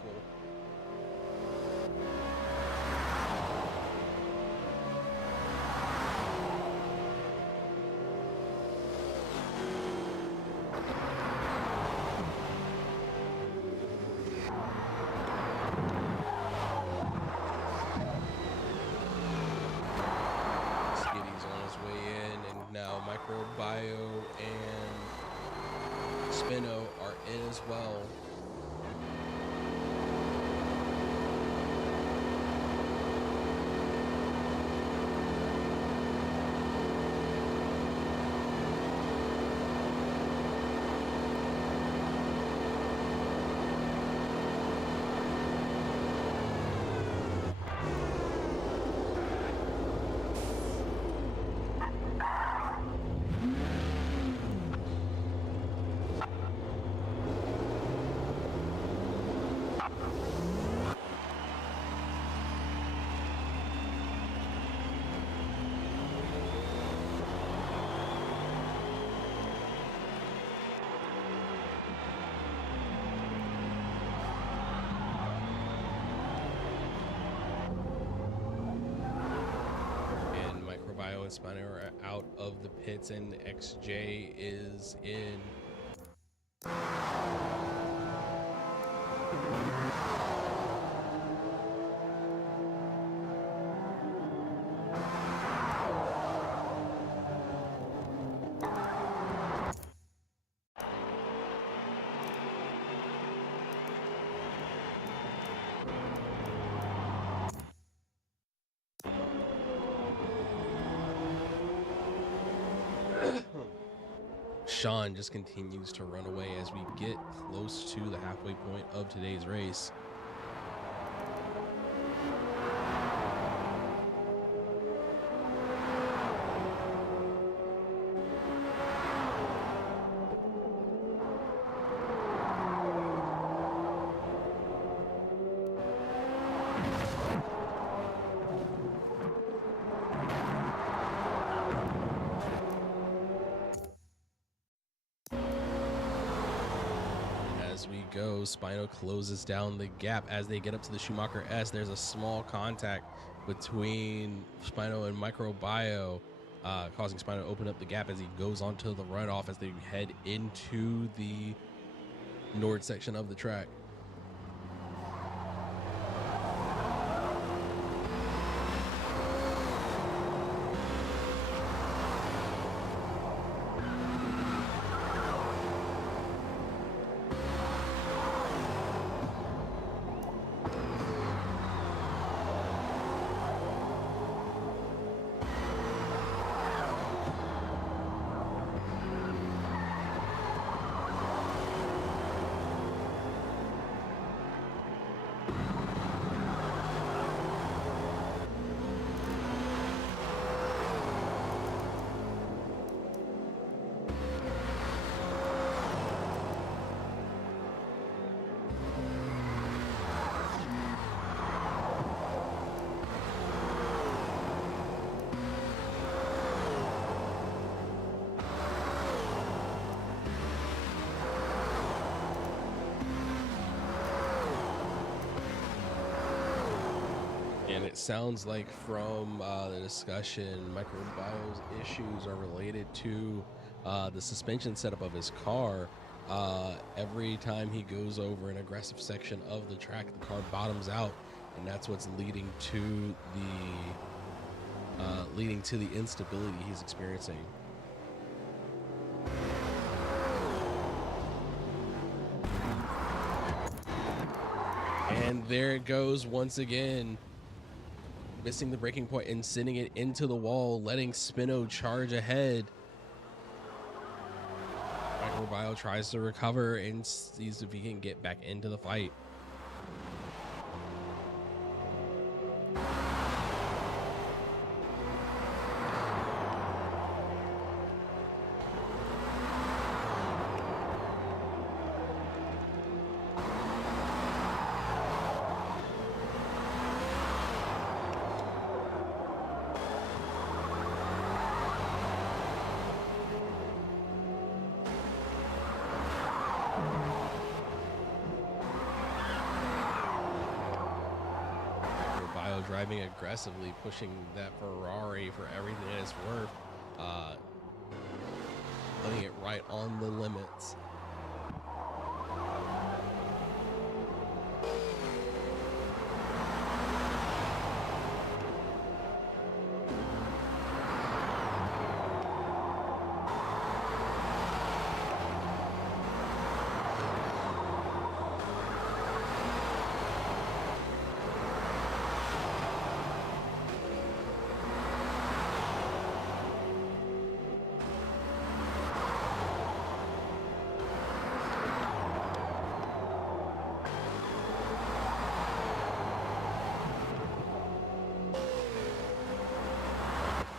Skitty's on his way in, and now Microbio and Spino are in as well. and Spino are out of the pits, and XJ is in. Sean just continues to run away as we get close to the halfway point of today's race. As we go, Spino closes down the gap. As they get up to the Schumacher S, there's a small contact between Spino and Microbio, causing Spino to open up the gap as he goes onto the runoff as they head into the Nord section of the track. And it sounds like from the discussion, Microbio's issues are related to the suspension setup of his car. Every time he goes over an aggressive section of the track, the car bottoms out, and that's what's leading to the instability he's experiencing. And there it goes once again, missing the breaking point and sending it into the wall, letting Spino charge ahead. Microbio tries to recover and sees if he can get back into the fight. Driving aggressively, pushing that Ferrari for everything that it's worth, putting it right on the limits.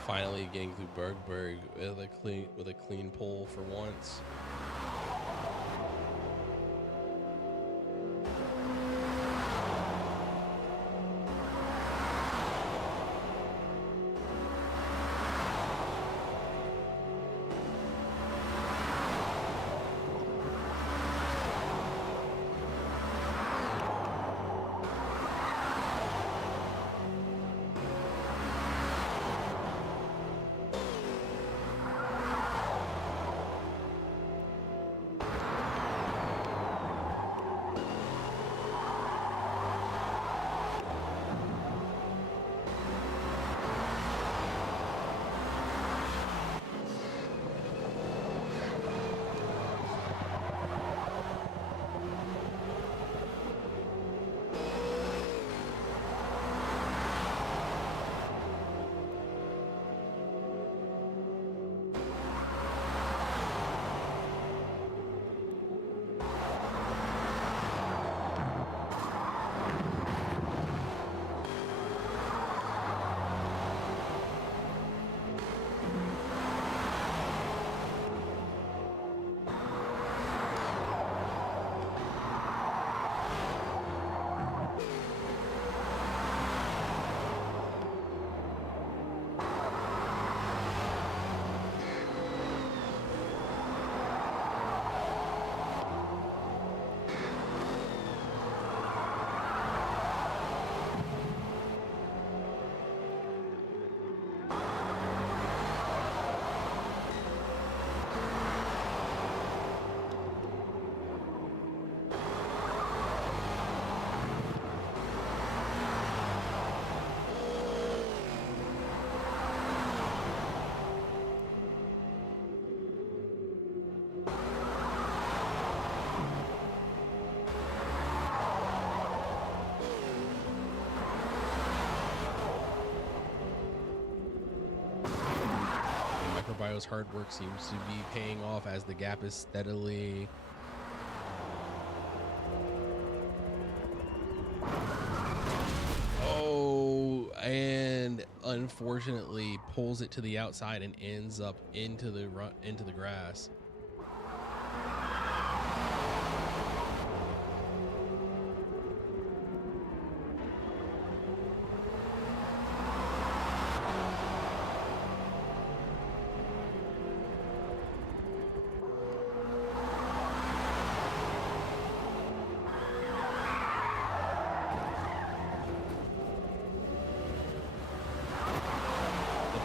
Finally getting through Bergberg with a clean pole for once. Microbio's hard work seems to be paying off as the gap is steadily and unfortunately pulls it to the outside and ends up into the grass.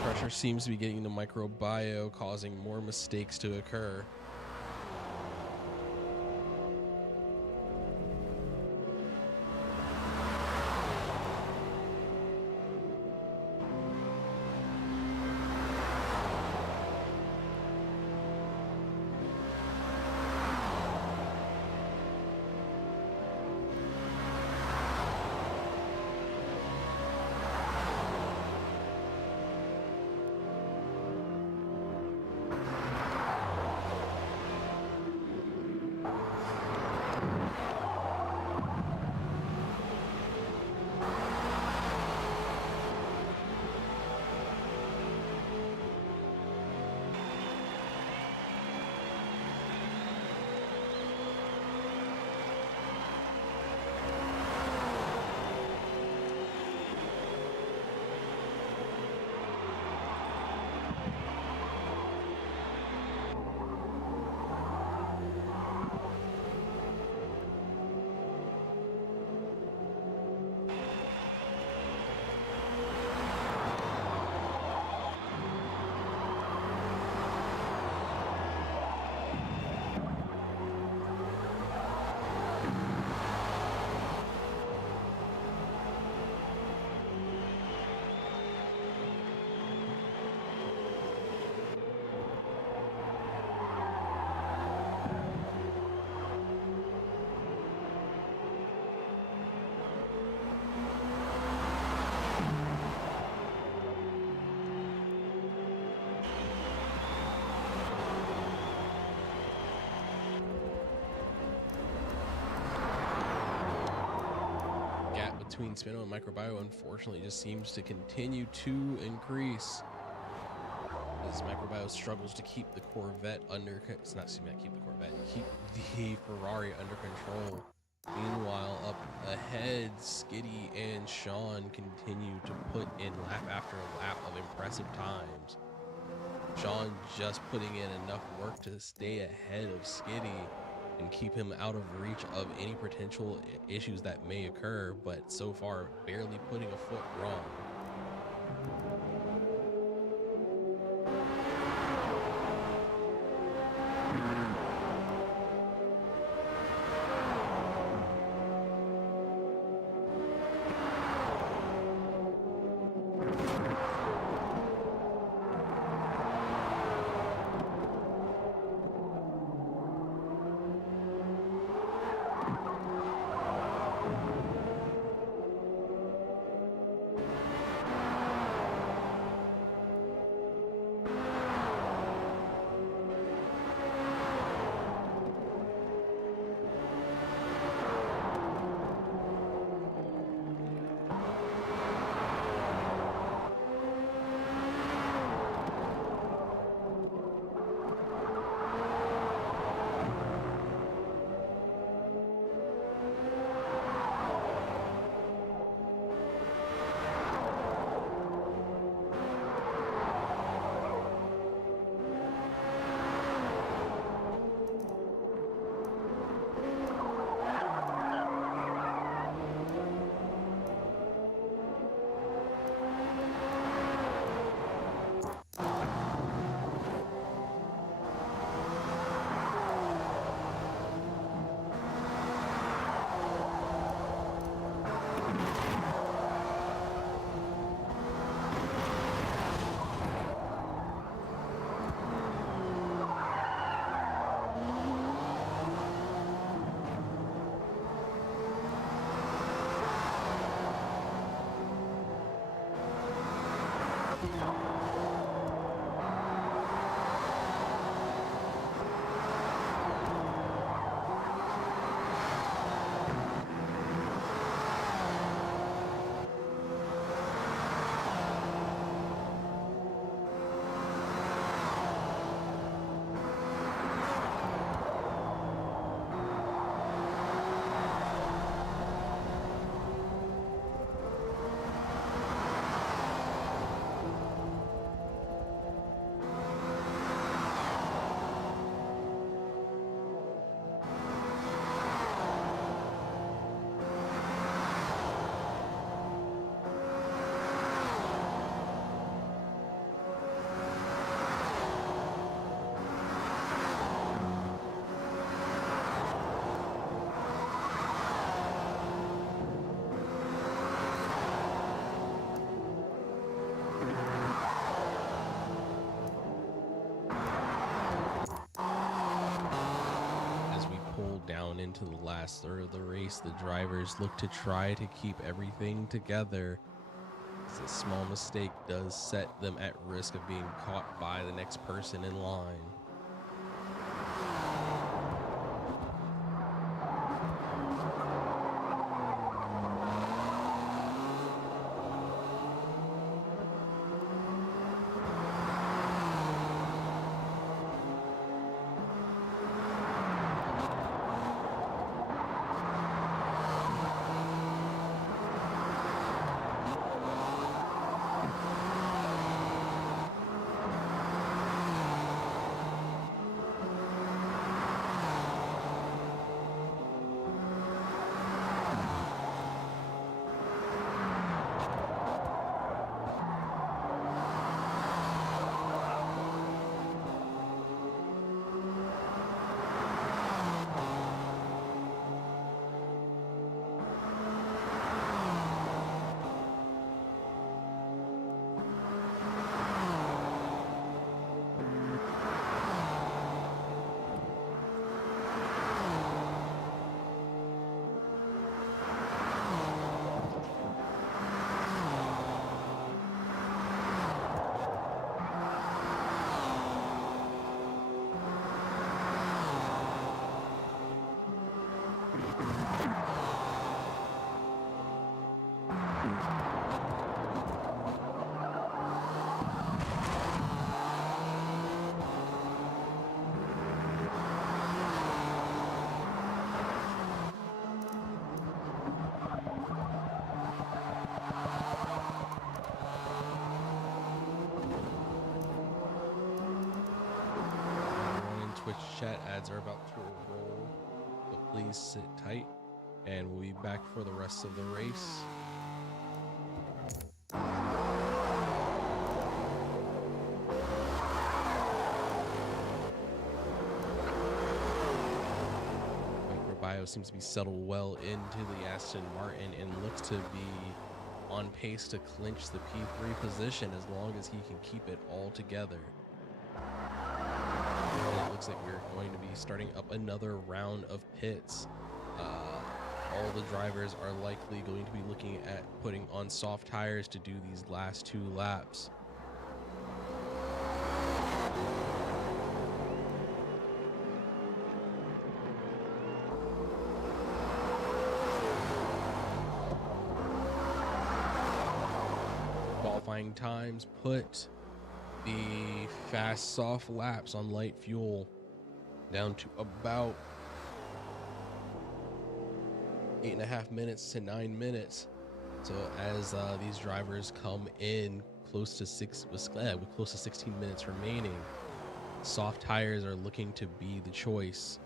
Pressure seems to be getting to Microbio, causing more mistakes to occur. Between Spino and Microbio unfortunately just seems to continue to increase as Microbio struggles to keep the Corvette under, it's not keep the Corvette, keep the Ferrari under control. Meanwhile, up ahead, Skitty and Sean continue to put in lap after lap of impressive times. Sean just putting in enough work to stay ahead of Skitty and keep him out of reach of any potential issues that may occur, but so far barely putting a foot wrong. on into the last third of the race. The drivers look to try to keep everything together. A small mistake does set them at risk of being caught by the next person in line. Twitch chat ads are about to roll, so please sit tight, and we'll be back for the rest of the race. Microbiome seems to be settled well into the Aston Martin and looks to be on pace to clinch the P3 position as long as he can keep it all together. It looks like we're going to be starting up another round of pits. All the drivers are likely going to be looking at putting on soft tires to do these last 2 laps. Qualifying times put the fast soft laps on light fuel down to about 8.5 minutes to 9 minutes. So as these drivers come in close to 16 minutes remaining, soft tires are looking to be the choice.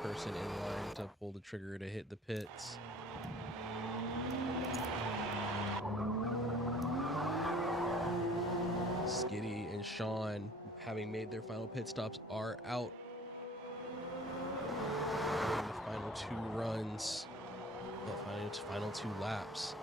Person in line to pull the trigger to hit the pits. Skitty and Sean, having made their final pit stops, are out. The final 2 runs, the final 2 laps.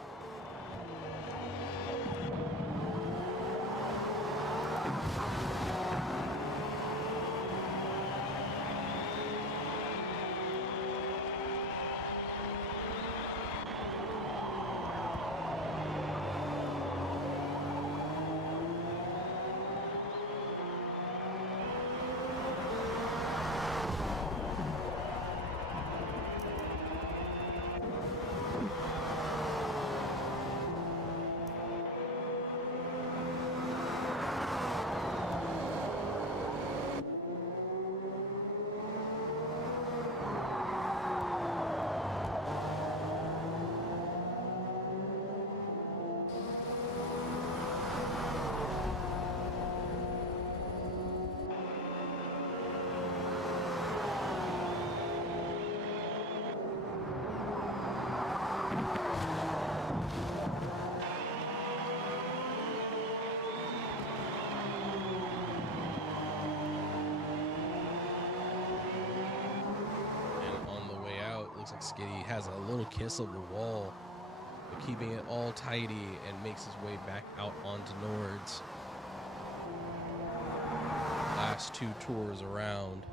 Looks like Skitty has a little kiss of the wall, but keeping it all tidy and makes his way back out onto Nords. Last 2 tours around.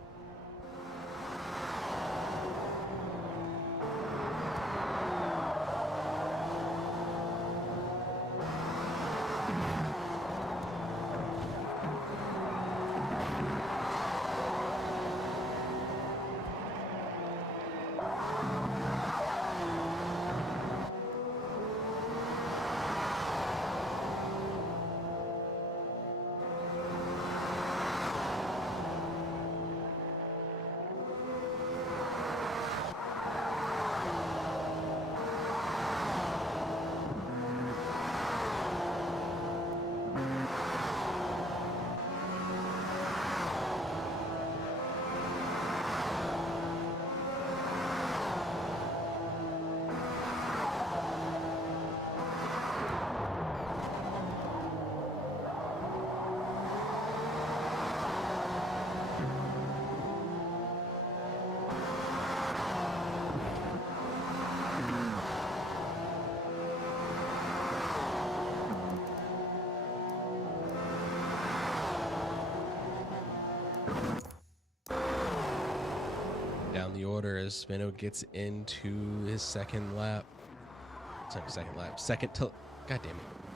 Down the order as Spino gets into his second lap.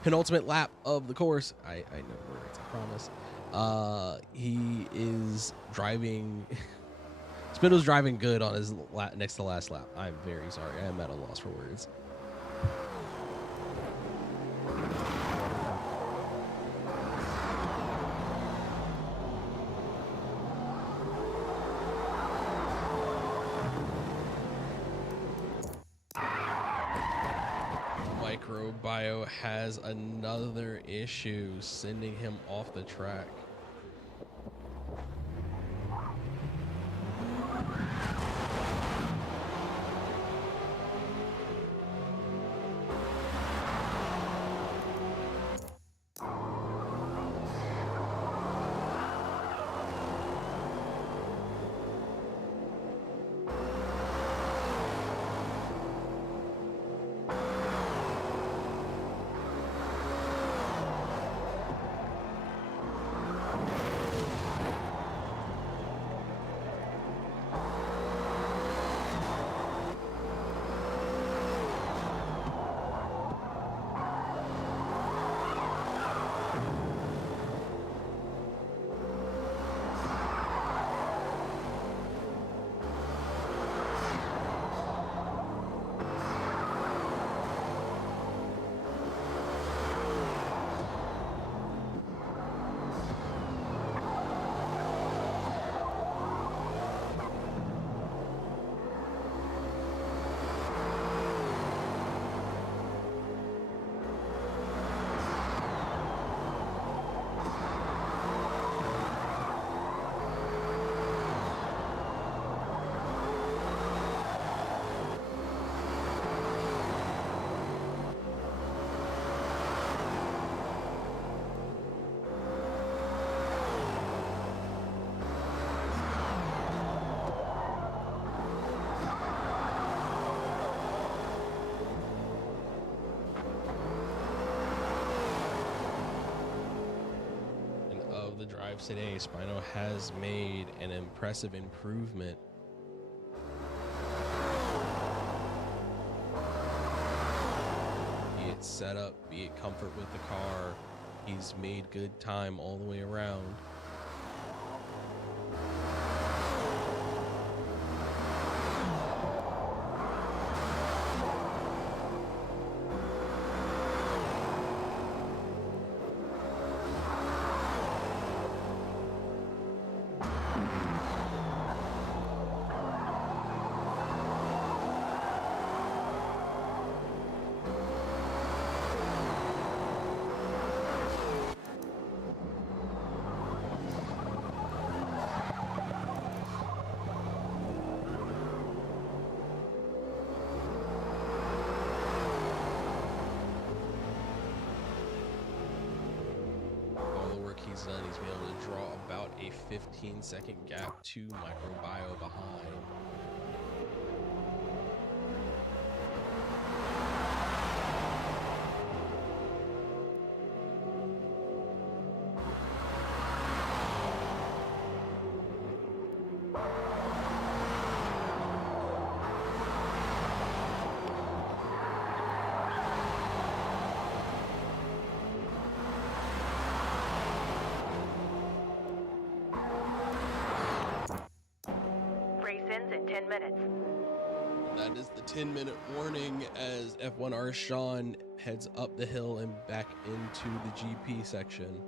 Penultimate lap of the course. I know words, I promise. He is driving. Spino's driving good on his next to last lap. I'm very sorry. I am at a loss for words. Microbio has another issue, sending him off the track. The drives today, Spino has made an impressive improvement. Be it setup, be it comfort with the car, he's made good time all the way around. He's done. He's been able to draw about a 15-second gap to Microbio behind. 10 minutes. That is the 10-minute warning as F1 Arshawn heads up the hill and back into the GP section.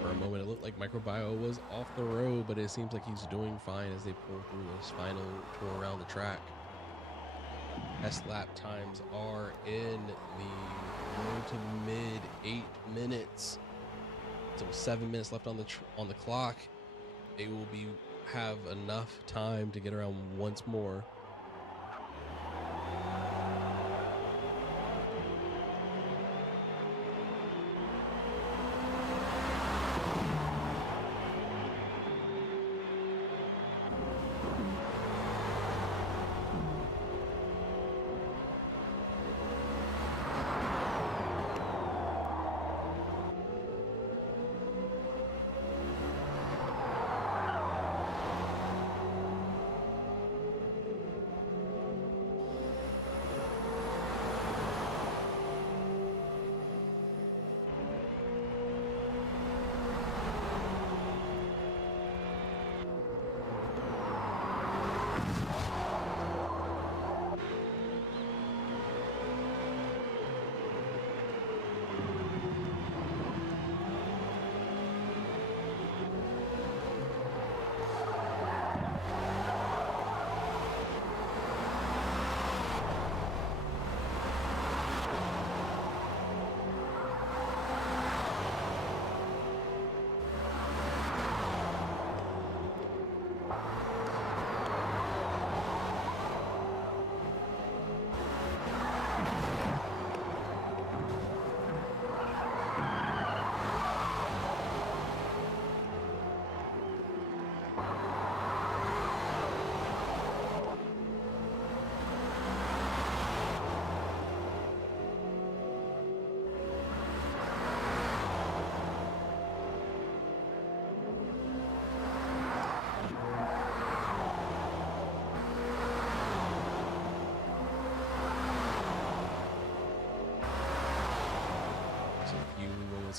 For a moment, it looked like Microbio was off the road, but it seems like he's doing fine as they pull through this final tour around the track. Test lap times are in the low to mid 8 minutes. So 7 minutes left on the clock. They will have enough time to get around once more.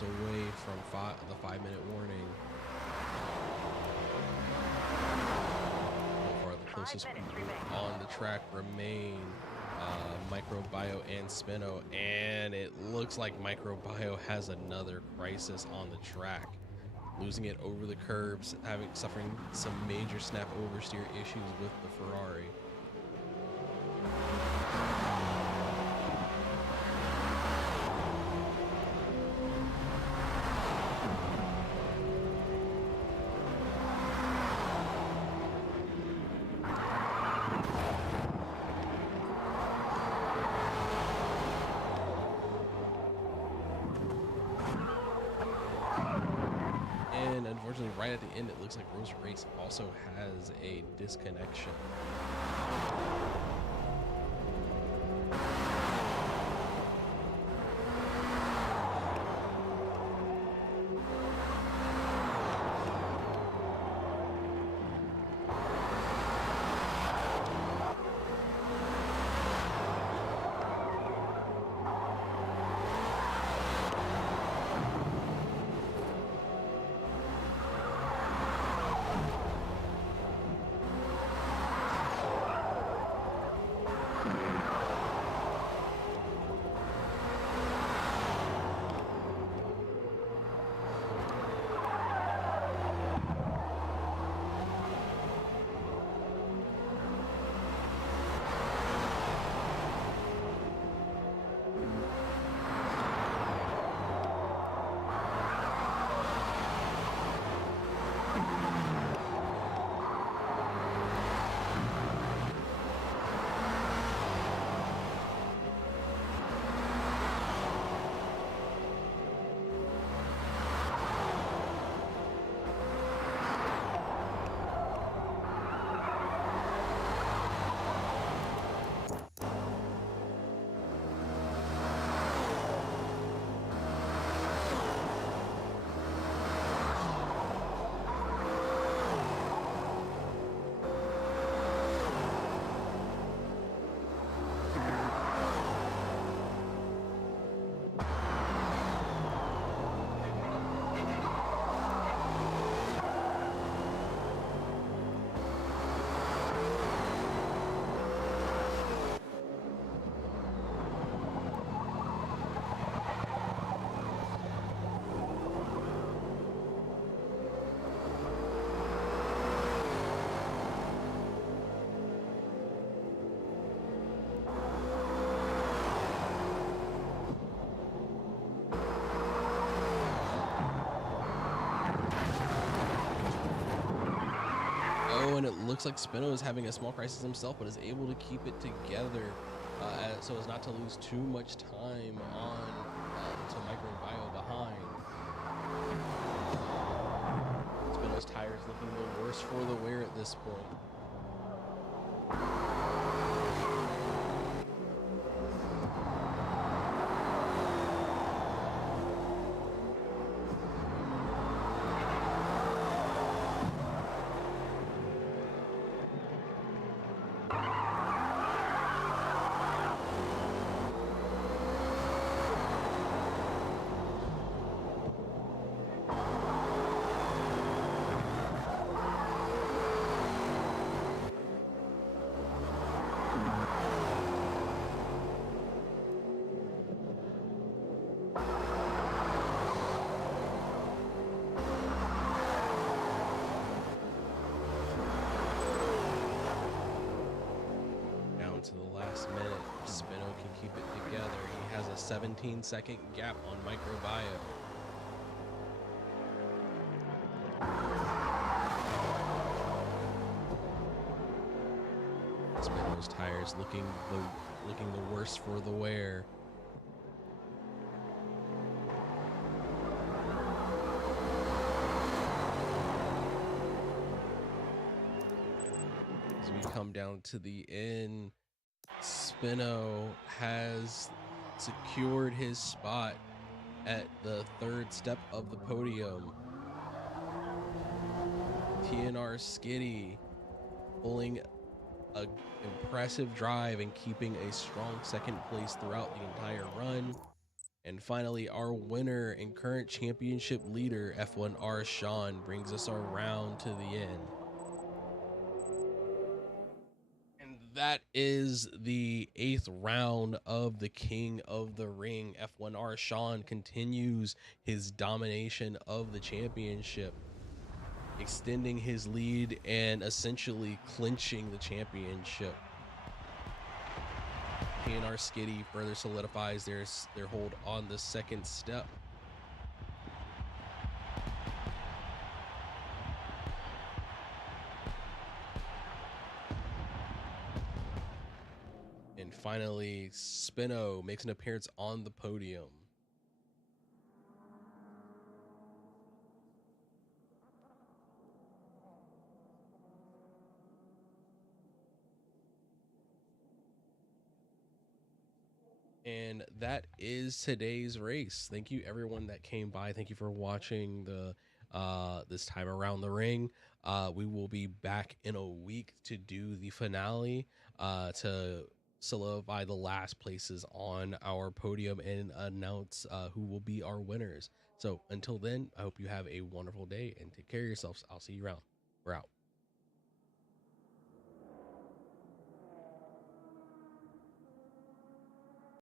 Away from the 5-minute warning. How far the closest people on the track remain Microbio and Spino, and it looks like Microbio has another crisis on the track, losing it over the curbs, suffering some major snap oversteer issues with the Ferrari. And unfortunately, right at the end, it looks like Rose Race also has a disconnection. And it looks like Spino is having a small crisis himself, but is able to keep it together so as not to lose too much time on to Microbio behind. Spino's tires looking the worse for the wear at this point. To the last minute, Spino can keep it together. He has a 17-second gap on Microbio. Spino's tires looking the worse for the wear. As we come down to the end, Spino has secured his spot at the third step of the podium. TNR Skitty pulling an impressive drive and keeping a strong second place throughout the entire run. And finally, our winner and current championship leader, F1R Sean, brings us around to the end. that is the 8th round of the King of the Ring. F1R Sean continues his domination of the championship, extending his lead and essentially clinching the championship. P&R Skitty further solidifies their hold on the second step. And finally, Spino makes an appearance on the podium. And that is today's race. Thank you everyone that came by. Thank you for watching the this time around the ring. We will be back in a week to do the finale, to solidify the last places on our podium and announce who will be our winners. So until then, I hope you have a wonderful day and take care of yourselves. I'll see you around. We're out.